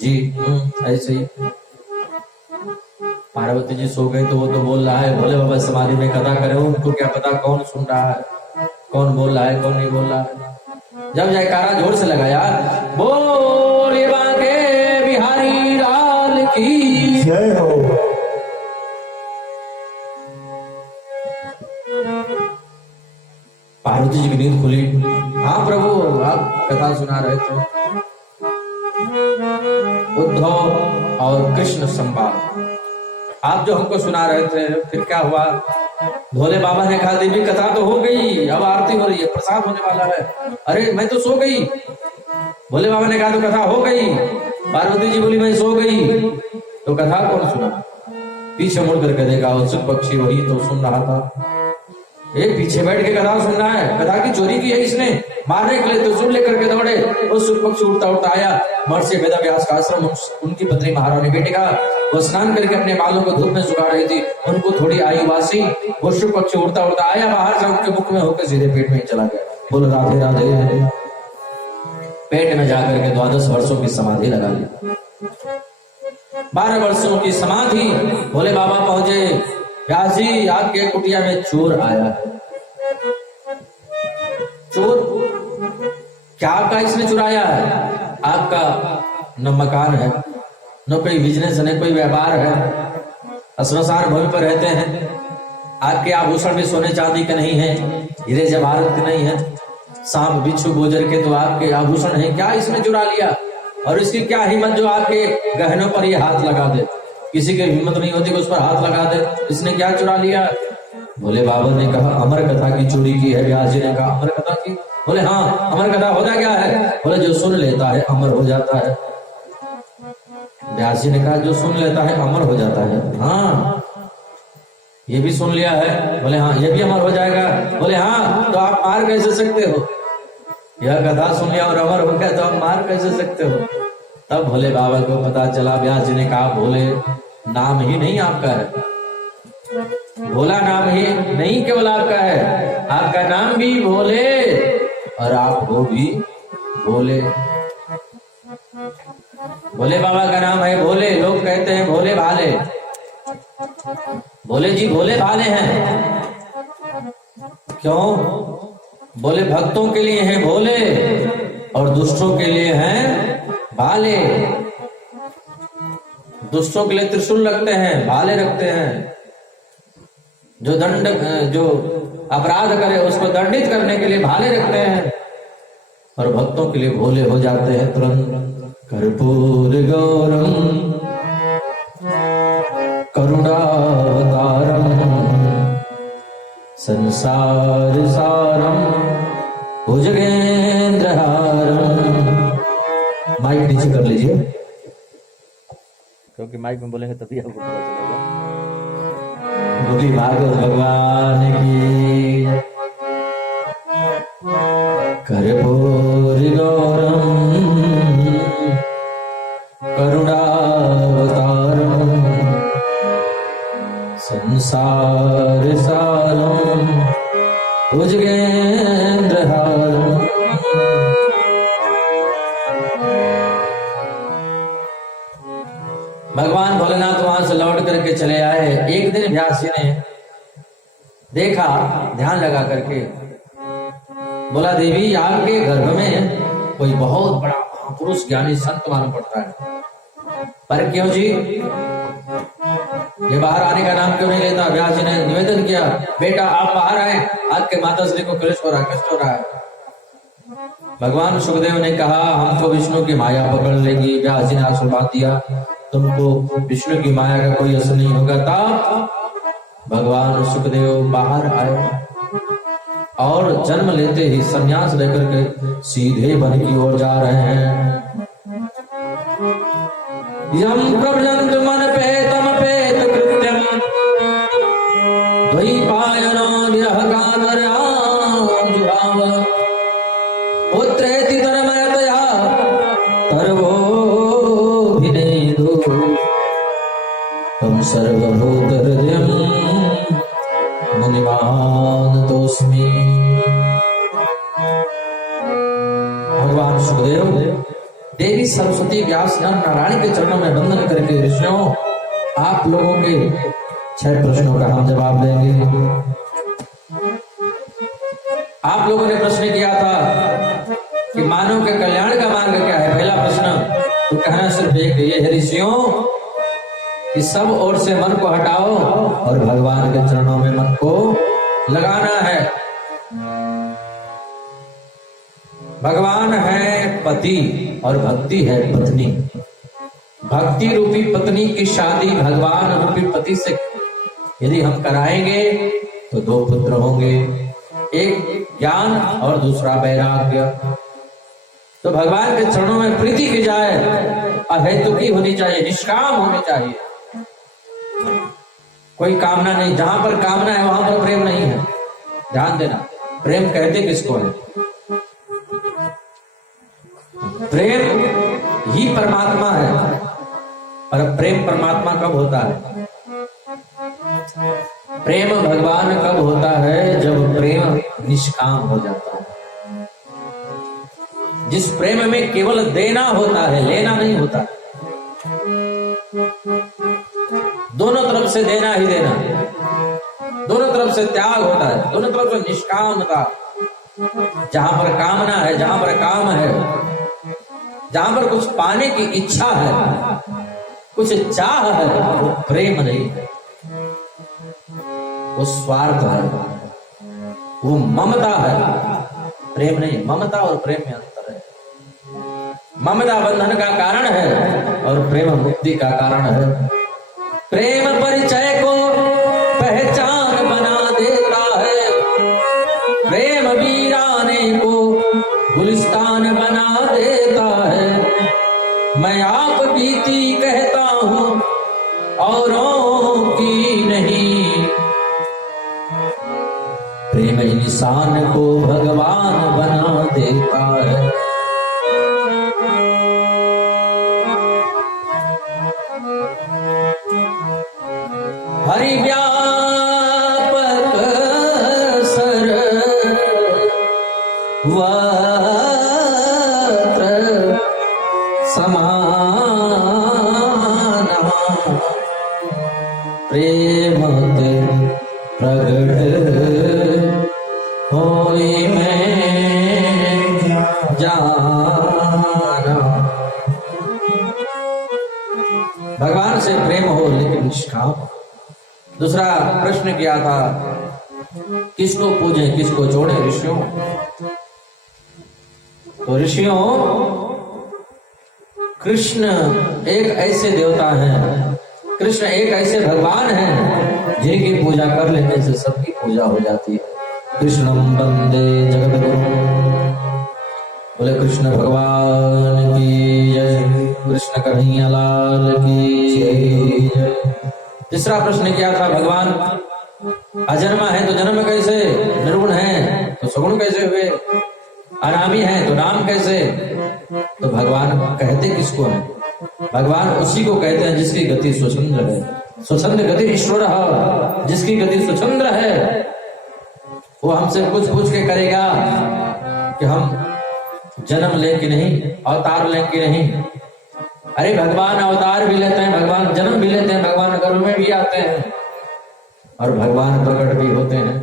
जी ऐसे ही। पार्वती जी सो गई तो वो तो बोल रहा है, भोले बाबा समाधि में कथा करे, उनको क्या पता कौन सुन रहा है, कौन बोल रहा है, कौन नहीं बोल रहा है। जब जयकारा जोर से लगाया, बोले बांके बिहारी लाल की जय हो। पार्वती जी की नींद खुली। हाँ प्रभु, आप कथा सुना रहे थे, उद्धव और कृष्ण संवाद आप जो हमको सुना रहे थे, फिर क्या हुआ? भोले बाबा ने कहा, देवी कथा तो हो गई, अब आरती हो रही है, प्रसाद होने वाला है। अरे मैं तो सो गई। भोले बाबा ने कहा, तो कथा हो गई। पार्वती जी बोली, मैं सो गई। तो कथा कौन सुना? पीछे मुड़ करके देखा, उत्सुक पक्षी वही तो सुन रहा था। ये पीछे बैठ के कथा सुन रहा है, कथा की चोरी की है इसने, मारने के लिए त्रिशूल लेकर के दौड़े। उस पक्षी उड़ता उड़ता आया, महर्षि वेदव्यास का आश्रम, उनकी पत्नी महारानी बेटी का, वो स्नान करके अपने बालों को धूप में सुखा रही थी, उनको थोड़ी आयु वासी। वो शुभ पक्षी उड़ता उड़ता आया, बाहर से उनके मुख में होकर सीधे पेट में चला गया। बोलो राधे राधे। पेट में जाकर के 12 वर्षों की समाधि लगा ली। 12 वर्षों की समाधि। भोले बाबा पहुंचे, व्यास जी आपके कुटिया में चोर आया है। चोर क्या आपका इसने चुराया है? आपका न मकान है, न कोई बिजनेस है, न कोई व्यापार है, श्मशान भूमि पर रहते हैं। आपके आभूषण भी सोने चांदी के नहीं है, हीरे जवाहरात के नहीं है, सांप बिच्छू गोजर के तो आपके आभूषण है। क्या इसने चुरा लिया? और इसकी क्या हिम्मत जो आपके गहनों पर ये हाथ लगा दे? किसी की हिम्मत नहीं होती कि उस पर हाथ लगा दे। इसने क्या चुरा लिया? भोले बाबा ने कहा, अमर कथा की चोरी की है। व्यास जी ने कहा, अमर कथा की? बोले हाँ, अमर कथा होता क्या है? बोले जो सुन लेता है अमर हो जाता है। व्यास जी ने कहा, जो सुन लेता है अमर हो जाता है? हाँ, ये भी सुन लिया है? बोले हाँ, ये भी अमर हो जाएगा? बोले हाँ, तो आप मार कैसे सकते हो? यह कथा सुन लिया और अमर हो गया तो आप मार कैसे सकते हो? तब भोले बाबा को पता चला। व्यास जी ने कहा, भोले नाम ही नहीं आपका है, भोला नाम ही नहीं केवल आपका है, आपका नाम भी भोले और आप हो भी भोले। भोले बाबा का नाम है भोले। लोग कहते हैं भोले भाले। भोले जी भोले भाले हैं। क्यों? बोले भक्तों के लिए हैं भोले और दुष्टों के लिए हैं भाले। दुष्टों के लिए त्रिशूल रखते हैं, भाले रखते हैं। जो अपराध करे उसको दंडित करने के लिए भाले रखते हैं और भक्तों के लिए भोले हो जाते हैं तुरंत। कर्पूर गौरम संसार सारम भुजगेंद्रहारम। माइक नीचे कर लीजिए, क्योंकि माइक में बोलेंगे तभी आपको पता चलेगा। गोपी भागवत भगवान की। कर्पूरी गौरम करुणावतारम संसार सारम भुजगेंद्रहारम। भगवान भोलेनाथ वहां से लौट करके चले आए। एक दिन व्यास जी ने देखा, ध्यान लगा करके बोला, देवी आपके गर्भ में कोई बहुत बड़ा महापुरुष ज्ञानी संत मालूम पड़ता है, पर क्यों जी ये बाहर आने का नाम क्यों नहीं लेता? व्यास जी ने निवेदन किया, बेटा आप बाहर आए, आपके माता श्री को क्लेश हो रहा है, कष्ट हो रहा है। भगवान सुखदेव ने कहा, हमको विष्णु की माया पकड़ लेगी। व्यास जी ने आशीर्वाद दिया, तुमको विष्णु की माया का कोई असर नहीं होगा। तब भगवान सुखदेव बाहर आए और जन्म लेते ही संन्यास लेकर के सीधे वन की ओर जा रहे हैं। यम प्रव्रजन्त मन पेतम पेत कृत्यम द्वैपायनो व्यहकादर्यां जुहाव पुत्रेति धर्मतया तर्वोऽभिनेदु तम सर्वभूत हृदयं मुनिमानतोऽस्मि। भगवान सुखदेव देवी सरस्वती व्यास नारायण के चरणों में वंदन करके, ऋषियों आप लोगों के 6 प्रश्नों का हम जवाब देंगे। आप लोगों ने प्रश्न किया था कि मानव के कल्याण का मार्ग क्या है। पहला प्रश्न तो कहना सिर्फ एक ये है ऋषियों कि सब ओर से मन को हटाओ और भगवान के चरणों में मन को लगाना है। भगवान है पति और भक्ति है पत्नी। भक्ति रूपी पत्नी की शादी भगवान रूपी पति से यदि हम कराएंगे तो 2 पुत्र होंगे, एक ज्ञान और दूसरा वैराग्य। तो भगवान के चरणों में प्रीति की जाए, अहेतुकी होनी चाहिए, निष्काम होनी चाहिए, कोई कामना नहीं। जहां पर कामना है वहां पर प्रेम नहीं है, ध्यान देना। प्रेम कहते किसको है? प्रेम ही परमात्मा है। और प्रेम परमात्मा कब होता है? प्रेम भगवान कब होता है? जब प्रेम निष्काम हो जाता है। जिस प्रेम में केवल देना होता है, लेना नहीं होता। दोनों तरफ से देना ही देना, दोनों तरफ से त्याग होता है, दोनों तरफ से निष्कामता। जहां पर कामना है, जहां पर काम है, जहां पर कुछ पाने की इच्छा है, कुछ चाह है, वो प्रेम नहीं है, वो स्वार्थ है, वो ममता है, प्रेम नहीं। ममता और प्रेम में अंतर है। ममता बंधन का कारण है और प्रेम मुक्ति का कारण है। प्रेम परिचय को पहचान बना देता है, प्रेम वीराने को गुलिस्तान बना देता है। मैं आप बीती कहता हूं औरों की नहीं, प्रेम इंसान को भगवान बना देता है। हरि व्यापक सर्वत्र समाना, प्रेम ते प्रगट होई में जाना। भगवान से प्रेम हो लेकिन निष्काम। दूसरा प्रश्न किया था, किसको पूजें किसको छोड़ें ऋषियों? तो ऋषियों, कृष्ण एक ऐसे देवता हैं, कृष्ण एक ऐसे भगवान हैं जिनकी पूजा कर लेने से सबकी पूजा हो जाती है। कृष्णं वंदे जगद्गुरुं। बोले कृष्ण भगवान की जय, कृष्ण कन्हैया लाल की जय। तीसरा प्रश्न क्या था, भगवान अजन्मा है तो जन्म कैसे, निर्गुण है तो सगुण कैसे हुए, अनामी है तो नाम कैसे। तो भगवान कहते किसको है, भगवान उसी को कहते हैं जिसकी गति स्वतंत्र है। स्वतंत्र गति ईश्वर, जिसकी गति स्वतंत्र है वो हमसे पूछ के करेगा कि हम जन्म ले कि नहीं, अवतार ले कि नहीं। अरे भगवान अवतार भी लेते हैं, भगवान जन्म भी लेते हैं, भगवान गर्भ में भी आते हैं और भगवान प्रकट भी होते हैं।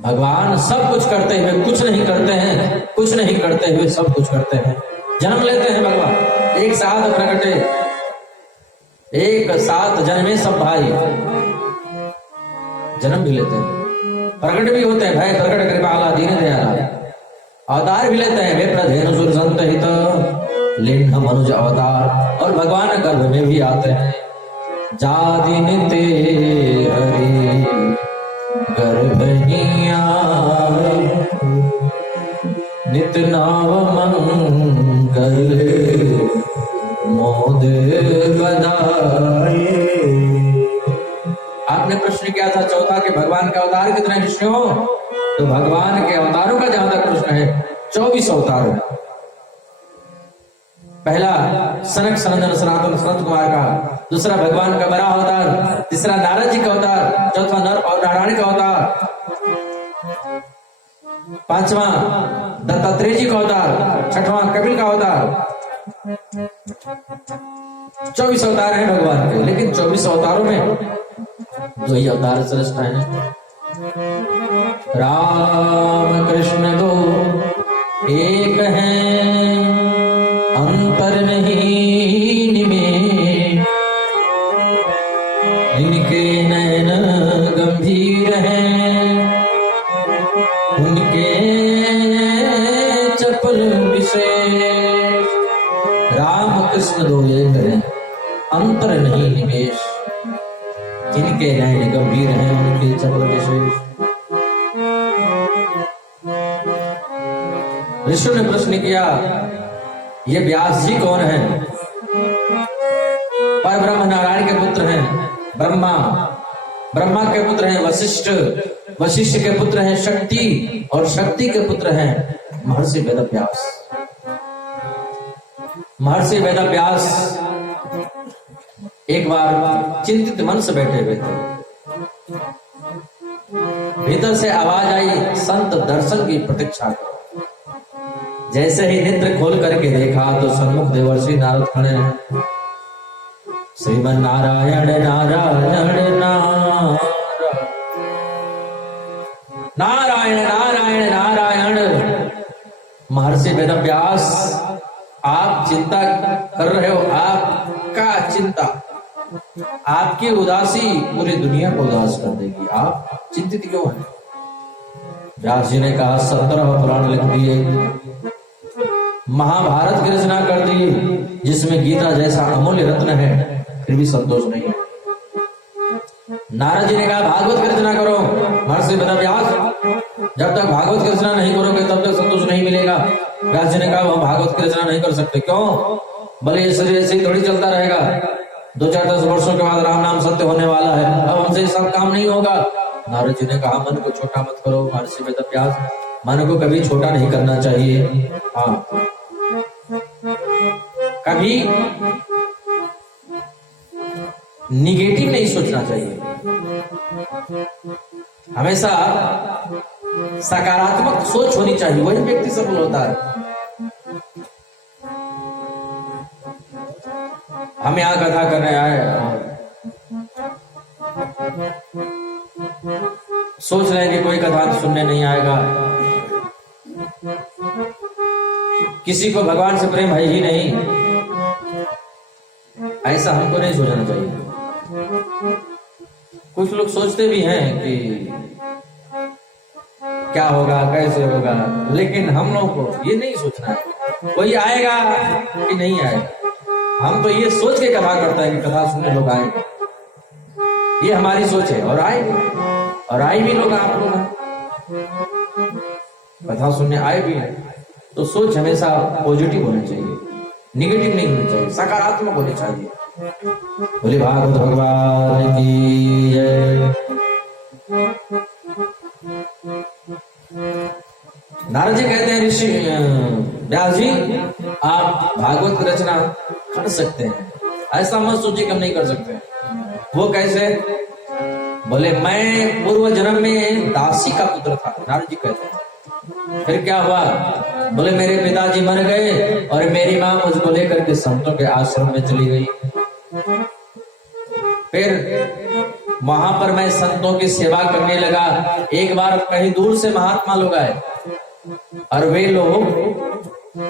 भगवान सब कुछ करते हुए कुछ नहीं करते हैं, कुछ नहीं करते हुए सब कुछ करते हैं। जन्म लेते हैं भगवान, एक साथ प्रकटे, एक साथ जन्मे सब भाई, जन्म भी लेते हैं, प्रकट भी होते हैं। भय प्रकट कृपाला दीन दयाला, अवतार भी लेते हैं। वे प्रधेनु सुर संत हित लिंग मनुज अवतार, और भगवान गर्भ में भी आते हैं। जाति निते हरि गर्भ ही आए, नित नाम मंगल मोद बधाए। आपने प्रश्न किया था चौथा कि भगवान का अवतार कितने ऋषियों, तो भगवान के अवतारों का जहां तक प्रश्न है 24 अवतार है। पहला सनक सनंदन सनातन सनत कुमार का, दूसरा भगवान का बड़ा अवतार, तीसरा नारद जी का अवतार, चौथा नर और नारायण का अवतार, पांचवा दत्तात्रेय जी का अवतार, छठवां कपिल का अवतार। 24 अवतार हैं भगवान के, लेकिन 24 अवतारों में दो ही अवतार श्रेष्ठ हैं। राम कृष्ण दो एक हैं, अंतर नहीं निमेष, इनके नयन गंभीर हैं, उनके चपल विशेष। राम कृष्ण दो एक हैं, अंतर नहीं निमेष, जिनके नयन गंभीर हैं, उनके चपल विशेष। ऋषि ने प्रश्न किया, ये व्यास जी कौन है? पर ब्रह्म नारायण के पुत्र हैं ब्रह्मा, ब्रह्मा के पुत्र हैं वशिष्ठ, वशिष्ठ के पुत्र हैं शक्ति, और शक्ति के पुत्र हैं महर्षि वेदव्यास। महर्षि वेदव्यास एक बार चिंतित मन से बैठे हुए थे, भीतर से आवाज आई, संत दर्शन की प्रतीक्षा करो। जैसे ही नेत्र खोल करके देखा तो सन्मुख देवर्षि नारद खड़े हैं। श्रीमन नारायण नारायण नारायण नारायण नारायण। महर्षि वेदव्यास, आप चिंता कर रहे हो, आपका चिंता, आपकी उदासी पूरी दुनिया को उदास कर देगी, आप चिंतित क्यों हैं? व्यास जी ने कहा 17 पुराण लिख दिए, महाभारत की रचना कर दी, जिसमें गीता जैसा अमूल्य रत्न है, फिर भी संतोष नहीं है। नारद जी ने कहा भागवत की रचना करो। महर्षि वेदव्यास, जब तक भागवत की रचना नहीं करोगे तब तक संतोष नहीं मिलेगा। व्यास जी ने कहा हम भागवत की रचना नहीं कर सकते। क्यों? भले ये शरीर ऐसे ही थोड़ी चलता रहेगा, 2-4-10 वर्षों के बाद राम नाम सत्य होने वाला है, अब हमसे सब काम नहीं होगा। नारद जी ने कहा मन को छोटा मत करो। महर्षि वेदव्यास, मन को कभी छोटा नहीं करना चाहिए, हाँ कभी निगेटिव नहीं सोचना चाहिए, हमेशा सकारात्मक सोच होनी चाहिए, वही व्यक्ति सफल होता है। हम यहाँ कथा करने आए और सोच रहे हैं कि कोई कथा सुनने नहीं आएगा, किसी को भगवान से प्रेम है ही नहीं, ऐसा हमको नहीं सोचना चाहिए। कुछ लोग सोचते भी हैं कि क्या होगा, कैसे होगा, लेकिन हम लोगों को ये नहीं सोचना है कोई आएगा कि नहीं आएगा। हम तो ये सोच के कथा करते हैं कि कथा सुनने लोग आएंगे, ये हमारी सोच है और आएंगे। और आए भी लोग, आप लोग कथा सुनने आए भी हैं, तो सोच हमेशा पॉजिटिव होनी चाहिए, निगेटिव नहीं होनी चाहिए, सकारात्मक होनी चाहिए। बोले भागवत भगवान की जय। नारद जी कहते हैं ऋषि व्यास जी, आप भागवत की रचना कर सकते हैं, ऐसा मत सोचिए कि हम नहीं कर सकते। वो कैसे? बोले मैं पूर्व जन्म में दासी का पुत्र था, नारद जी कहते हैं। फिर क्या हुआ? बोले मेरे पिताजी मर गए और मेरी माँ मुझको लेकर के संतों के आश्रम में चली गई। फिर वहां पर मैं संतों की सेवा करने लगा। एक बार कहीं दूर से महात्मा लोग आए और वे लोग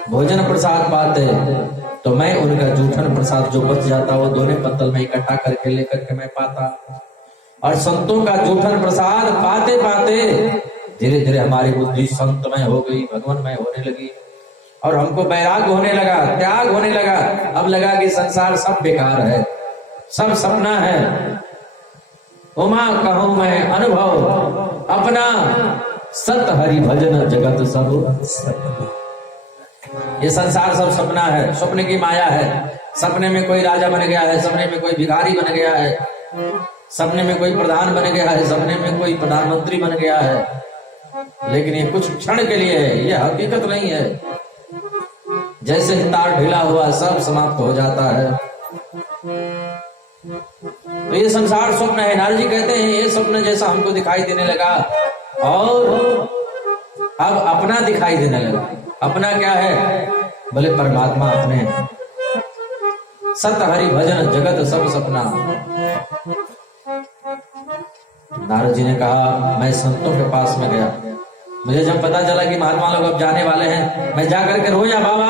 भोजन प्रसाद पाते, तो मैं उनका जूठन प्रसाद जो बच जाता वो दोनों पत्तल में इकट्ठा करके लेकर के मैं पाता। और संतों का जूठन प्रसाद पाते पाते धीरे धीरे हमारी बुद्धि संतमय हो गई, भगवानमय होने लगी, और हमको वैराग्य होने लगा, त्याग होने लगा। अब लगा कि संसार सब बेकार है, सब सपना है। उमा कहूं मैं अनुभव अपना, सत हरि भजन जगत सब। ये संसार सब सपना है, सपने की माया है। सपने में कोई राजा बन गया है, सपने में कोई भिखारी बन गया है, सपने में कोई प्रधान बन गया है, सपने में कोई प्रधानमंत्री बन गया है। लेकिन ये कुछ क्षण के लिए है, ये हकीकत नहीं है। जैसे ही तार ढीला हुआ सब समाप्त हो जाता है। तो ये संसार स्वप्न है। नारद जी कहते हैं ये स्वप्न जैसा हमको दिखाई देने लगा और अब अपना दिखाई देने लगा। अपना क्या है? बोले परमात्मा अपने हैं। सत हरि भजन जगत सब सपना। नारद जी ने कहा मैं संतों के पास में गया। मुझे जब पता चला कि महात्मा लोग अब जाने वाले हैं, मैं जाकर के रोया, बाबा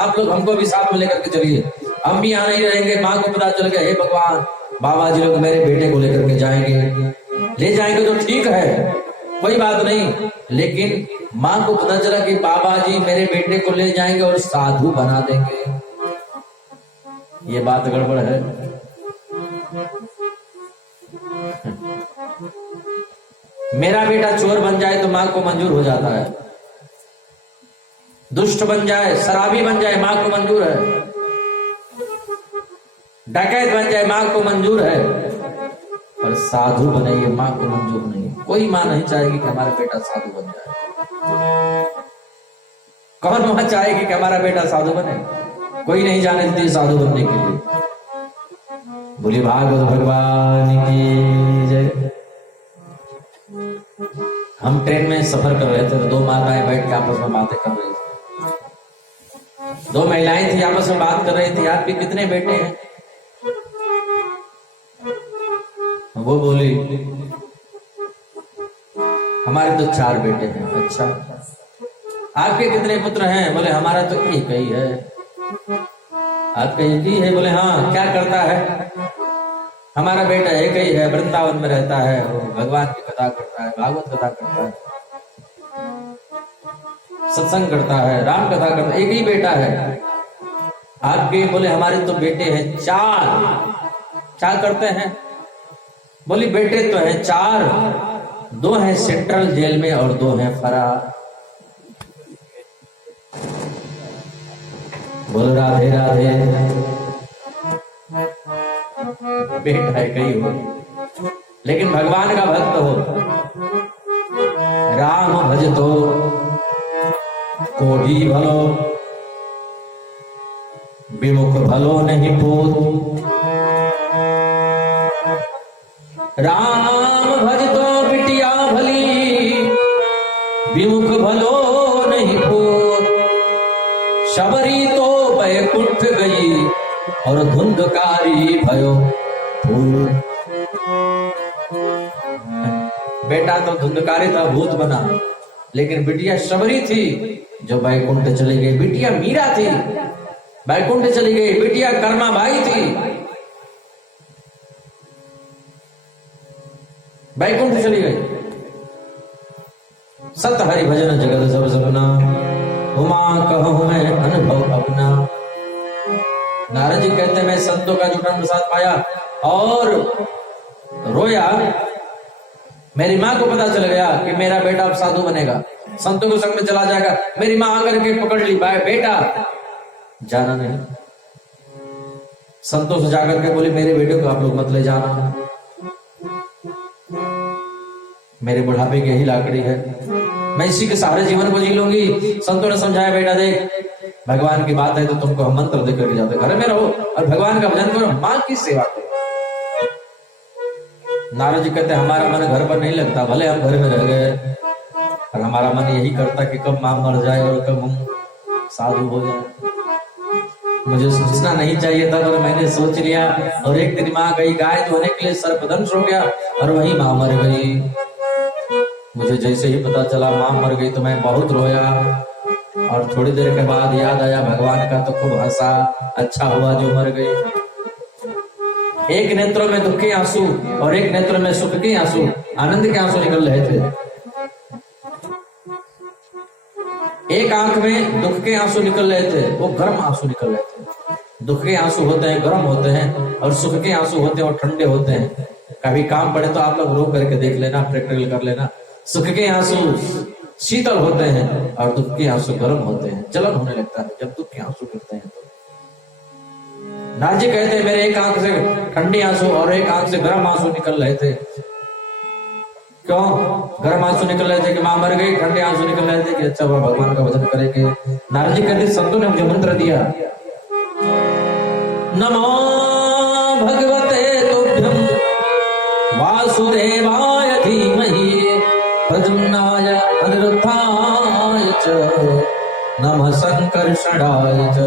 आप लोग हमको भी साथ में लेकर के चलिए, हम भी यहाँ नहीं रहेंगे। माँ को पता चल गया, हे भगवान बाबा जी लोग मेरे बेटे को लेकर के जाएंगे, ले जाएंगे तो ठीक है, कोई बात नहीं। लेकिन माँ को पता चला कि बाबा जी मेरे बेटे को ले जाएंगे और साधु बना देंगे, ये बात गड़बड़ है। मेरा बेटा चोर बन जाए तो माँ को मंजूर हो जाता है, दुष्ट बन जाए, शराबी बन जाए, माँ को मंजूर है, डकैत बन जाए, माँ को मंजूर है, पर साधु बने ये माँ को मंजूर नहीं। कोई माँ नहीं चाहेगी कि हमारा बेटा साधु बन जाए। कौन माँ चाहेगी कि हमारा बेटा साधु बने? कोई नहीं जाने देती साधु बनने के लिए। बोलिए भागवत भगवान की जय। हम ट्रेन में सफर कर रहे थे तो दो माताएं बैठ के आपस में बातें कर रही थी। दो महिलाएं थी आपस में बात कर रही थी, आपके कितने बेटे हैं? वो बोली हमारे तो 4 बेटे हैं। अच्छा, आपके कितने पुत्र हैं? बोले हमारा तो एक ही है। आपका एक ही है? बोले हाँ। क्या करता है? हमारा बेटा एक ही है, वृंदावन में रहता है, वो भगवान की कथा करता है, भागवत कथा करता है, सत्संग करता है, राम कथा करता है, एक ही बेटा है। आपके? बोले हमारे तो बेटे हैं 4। क्या करते हैं? बोली बेटे तो है 4, 2 हैं सेंट्रल जेल में और 2 हैं फरार। बोल राधे राधे। बेटा है कहीं हो, लेकिन भगवान का भक्त हो, राम भज तो कोटि भलो, विमुख भलो नहीं पूत। राम भज तो बिटिया भली, विमुख भलो नहीं पूत। शबरी तो बैकुंठ गई और धुंधकारी भयो भूत। बेटा तो धुंधकारी था, भूत बना, लेकिन बिटिया शबरी थी जो बैकुंठ चली गई। बिटिया मीरा थी, बैकुंठ चली गई। बिटिया कर्मा बाई थी, बैकुंठ चली गई। सत हरि भजन जगत सब सपना, उमा कहूं मैं अनुभव अपना। नारद जी कहते मैं संतों का जूठन प्रसाद पाया और रोया। मेरी माँ को पता चल गया कि मेरा बेटा अब साधु बनेगा, संतों के संग में चला जाएगा। मेरी माँ आकर के पकड़ ली, भाई बेटा जाना नहीं। संतों से जाकर के बोली मेरे बेटे को आप लोग मत ले जाना, मेरे बुढ़ापे की यही लाकड़ी है, मैं इसी के सहारे जीवन को जी लूंगी। संतों ने समझाया बेटा देख भगवान की बात है तो तुमको हम मंत्र देकर के जाते, घर में रहो और भगवान का भजन करो, माँ की सेवा करो। नारद जी कहते हमारा मन घर पर नहीं लगता, भले हम घर में रह गए और हमारा मन यही करता कि कब माँ मर जाए और कब हम साधु हो जाए। मुझे सोचना नहीं चाहिए था पर मैंने सोच लिया, और एक दिन माँ गई गाय धोने के लिए, सर्पदंश हो गया और वही माँ मर गई। मुझे जैसे ही पता चला माँ मर गई तो मैं बहुत रोया, और थोड़ी देर के बाद याद आया भगवान का, तो खूब हंसा, अच्छा हुआ जो मर गई। एक नेत्रों में दुख के आंसू और एक नेत्रों में सुख के आंसू, आनंद के आंसू निकल रहे थे। एक आंख में दुख के आंसू निकल रहे थे, वो गर्म आंसू निकल रहे थे। दुख के आंसू होते हैं गर्म होते हैं, और सुख के आंसू होते हैं और ठंडे होते हैं। कभी काम पड़े तो आप लोग रो करके देख लेना, प्रैक्टिकल कर लेना। सुख के आंसू शीतल होते हैं और दुख के आंसू गर्म होते हैं, जलन होने लगता है जब दुख के आंसू गिरते हैं। तो नारद जी कहते हैं मेरे एक आंख से ठंडे आंसू और एक आंख से गर्म आंसू निकल रहे थे। क्यों गर्म आंसू निकल रहे थे कि मां मर गई, ठंडे आंसू निकल रहे थे कि अच्छा वह भगवान का भजन करेंगे। नारद जी कहते संतों ने मुझे मंत्र दिया, नमो भगवते तुभ्यं वासुदेवाय धीमहि प्रद्युम्नाय अनिरुद्धाय च नमः संकर्षणाय च।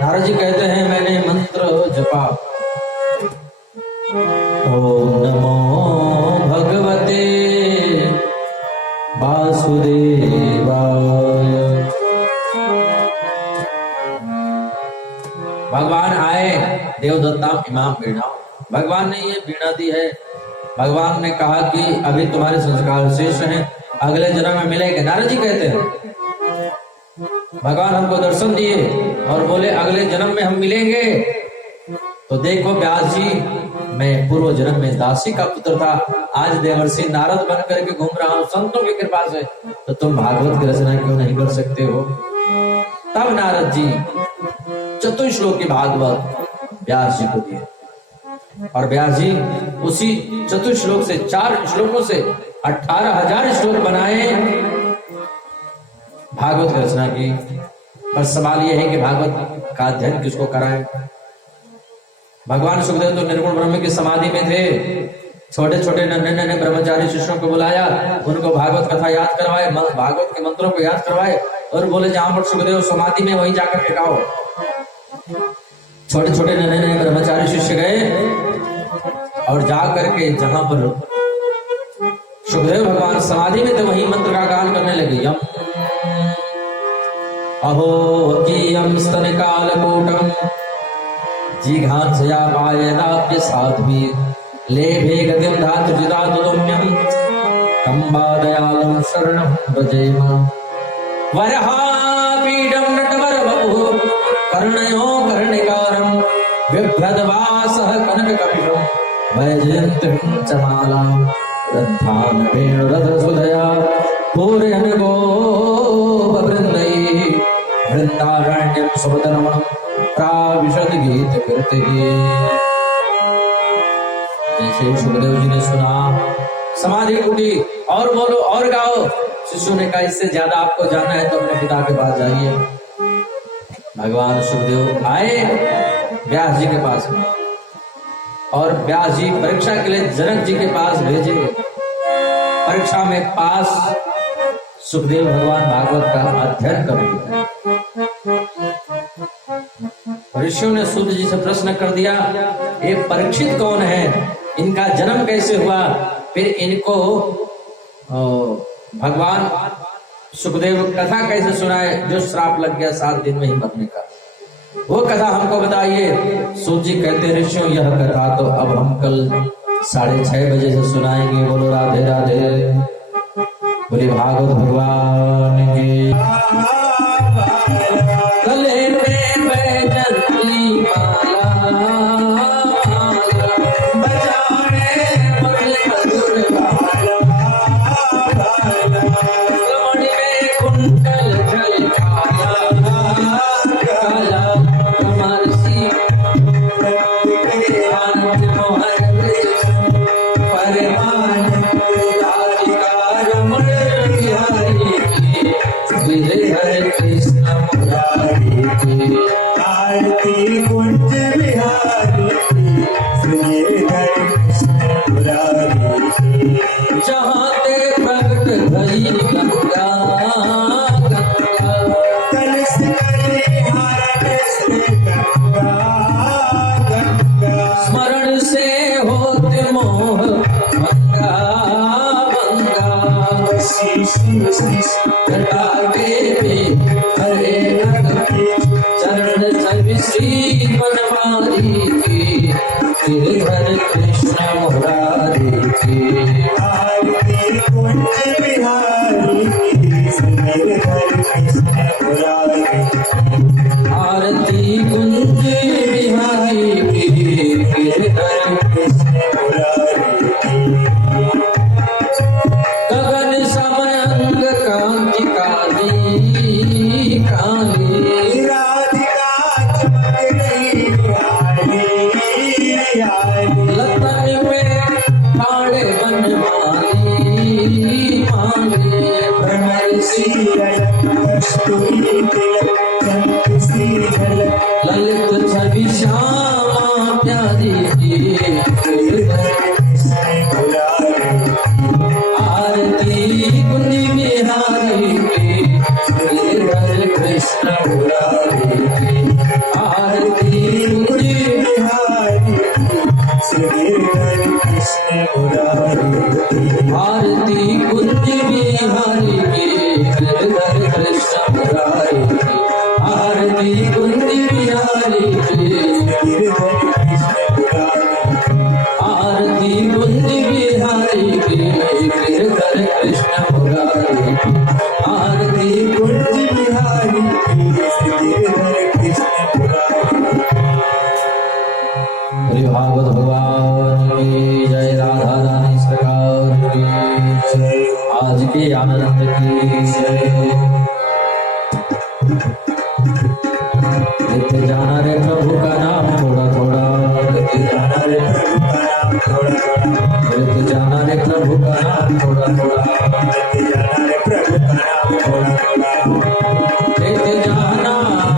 नारद जी कहते हैं मैंने मंत्र जपा, ओम नमो भगवते वासुदेवाय। भगवान आए, देवदत्ता इमाम वीणा, भगवान ने ये वीणा दी है। भगवान ने कहा कि अभी तुम्हारे संस्कार शेष हैं, अगले जन्म में मिलेंगे। नारद जी कहते हैं भगवान हमको दर्शन दिए और बोले अगले जन्म में हम मिलेंगे। तो देखो व्यास जी, मैं पूर्व जन्म में दासी का पुत्र था, आज देवर्षि नारद बन करके घूम रहा हूँ संतों की कृपा से, तो तुम भागवत की रचना क्यों नहीं कर सकते हो? तब नारद जी चतुश्लोकी भागवत व्यास जी को दिए, और व्यास जी उसी चतुश्लोक से 4 श्लोकों से 18,000 श्लोक बनाए, भागवत की रचना की। पर सवाल यह है कि भागवत का अध्ययन किसको कराएं? भगवान सुखदेव तो निर्गुण ब्रह्म की समाधि में थे, छोटे छोटे नन्हे ब्रह्मचारी शिष्यों को बुलाया, उनको भागवत कथा याद करवाए, भागवत के मंत्रों को याद करवाए, और बोले जहां पर सुखदेव समाधि में वहीं जाकर के गाओ। छोटे छोटे नन्हे ब्रह्मचारी शिष्य गए और जा करके जहां पर सुखदेव भगवान समाधि में थे वहीं मंत्र का गान करने लगे। यम अहो कीयम स्तनिकालकूटम जिघांसया पायदाप्य साध्वी लेभे गतिम धातुजिदातुदम्यम कंबादयालं शरणं भजेम। वरहापीडं नटवरवपुः कर्णयो कर्णिकारं बिभ्रद्वासः कनककपिशं वैजयन्तीं च मालां रद्धान वेणुरथसुधया पूरयन् गोपवृन्दैः वृन्दारण्यं सुभद्रमणं प्राविशद गीत करते। जैसे सुखदेव जी ने सुना समाधि टूटी, और बोलो और गाओ। शिष्यों ने कहा इससे ज्यादा आपको जानना है तो अपने पिता के पास जाइए। भगवान सुखदेव आए व्यास जी के पास, और व्यास जी परीक्षा के लिए जनक जी के पास भेजे। परीक्षा में पास, सुखदेव भगवान भागवत का अध्ययन कर लिया। ऋषियों ने सूत जी से प्रश्न कर दिया, ये परीक्षित कौन है, इनका जन्म कैसे हुआ? फिर इनको भगवान सुखदेव कथा कैसे सुनाए जो श्राप लग गया 7 दिन में ही मरने का, वो कथा हमको बताइए। सूत जी कहते ऋषियों यह कथा तो अब हम कल 6:30 बजे से सुनाएंगे। बोलो राधे राधे, बोले भागवत भगवान की। गले में बैजंती माला बजा घटाटे में हरे रंग के चरण सब श्री बनवारी के गिरधर कृष्ण मुरारी के आरती कुंज बिहारी की गिरधर कृष्ण मुरारी आरती कुंज बिहारी की गिरधर कृष्ण मुरारी गगन समयंग कांति काली काली राधिका चमक रही आली लतन में काले बन माली माली भ्रमर शीलक कस्तूरी तिलक चंद्र सी झलक ललित छवि श्यामा प्यारी की गिरधर कृष्ण मुरारी आरती कुंज बिहारी की गिरधर कृष्ण मुरारी की आरती कुंज बिहारी गिरधर कृष्ण मुरारी आरती कुंज बिहारी की गिरधर कृष्ण मुरारी की आरती कुंज बिहारी की गिरधर कृष्ण मुरारी आरती कुंज बिहारी की गिरधर कृष्ण मुरारी की आरती कुंज बिहारी गिरधर कृष्ण मुरारी हरि भागवत भगवान की जय राधा रानी सरकार की जय आज के आनंद की जय लेते जाना रे प्रभु का नाम थोड़ा थोड़ा लेते जाना रे प्रभु का नाम थोड़ा थोड़ा लेते जाना रे प्रभु का नाम थोड़ा थोड़ा लेते जाना रे प्रभु का नाम थोड़ा थोड़ा लेते जाना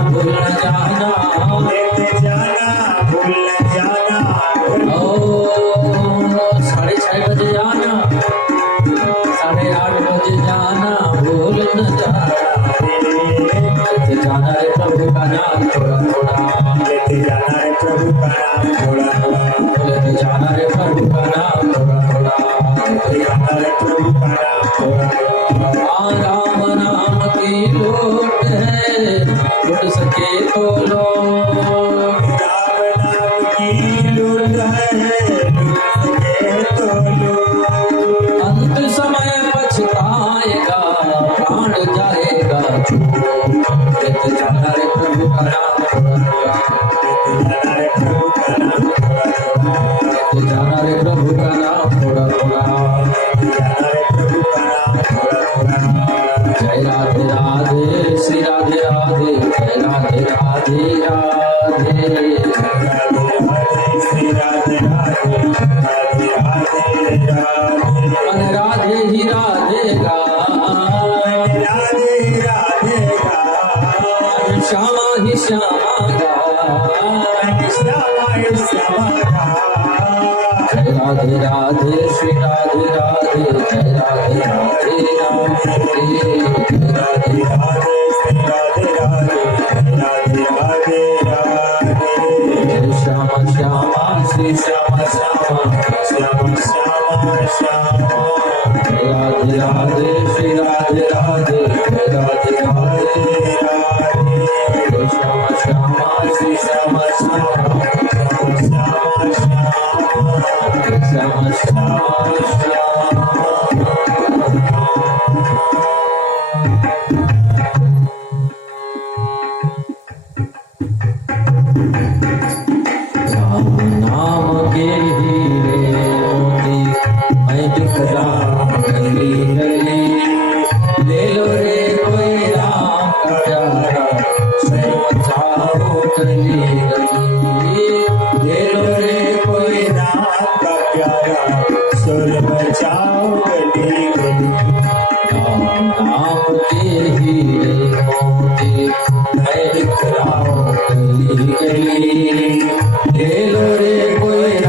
भूल न जाना लेते जाना भूल न जाना ओ 6:30 बजे जाना 8:30 बजे जाना भूल न जाना लेते जाना रे प्रभु का नाम थोड़ा थोड़ा लेते जाना रे प्रभु का नाम थोड़ा थोड़ा लेते जाना रे प्रभु का नाम थोड़ा थोड़ा लेते जाना रे प्रभु का नाम थोड़ा थोड़ा राम नाम की लूट है लुट सके तो लो राम नाम की लूट है लूट सके तो लो अंत समय पछताएगा प्राण जाएगा लेते जाना रे प्रभु का नाम थोड़ा थोड़ा लेते जाना रे प्रभु का नाम थोड़ा थोड़ा लेते जाना रे प्रभु का नाम थोड़ा थोड़ा जय राधे राधे श्री राधे राधे जय राधे राधे राधे श्री राधे राधे राधे राधे राधे मन राधे ही राधे गा राधे राधे श्यामा ही श्यामा गा श्यामा श्यामा जय राधे राधे श्री राधे राधे जय राधे राधे राधे राधे राधे श्री राधे राधे राधे राधे राधे जय श्यामा श्यामा श्री श्यामा श्यामा श्यामा श्यामा श्यामा जय राधे राधे श्री राधे राधे जय राधे राधे जय श्यामा श्यामा श्री श्यामा श्यामा श्यामा श्यामा श्यामा राम नाम के हीरे मोती मैं बिखरा गली गली ले लो रे कोई राम का प्यारा स्वयं बचाओ गली गली ले लो रे कोई राम का प्यारा सुर बचाओ गली गली राम नाम के हीरे मोती मैं बिखरा गली गली ले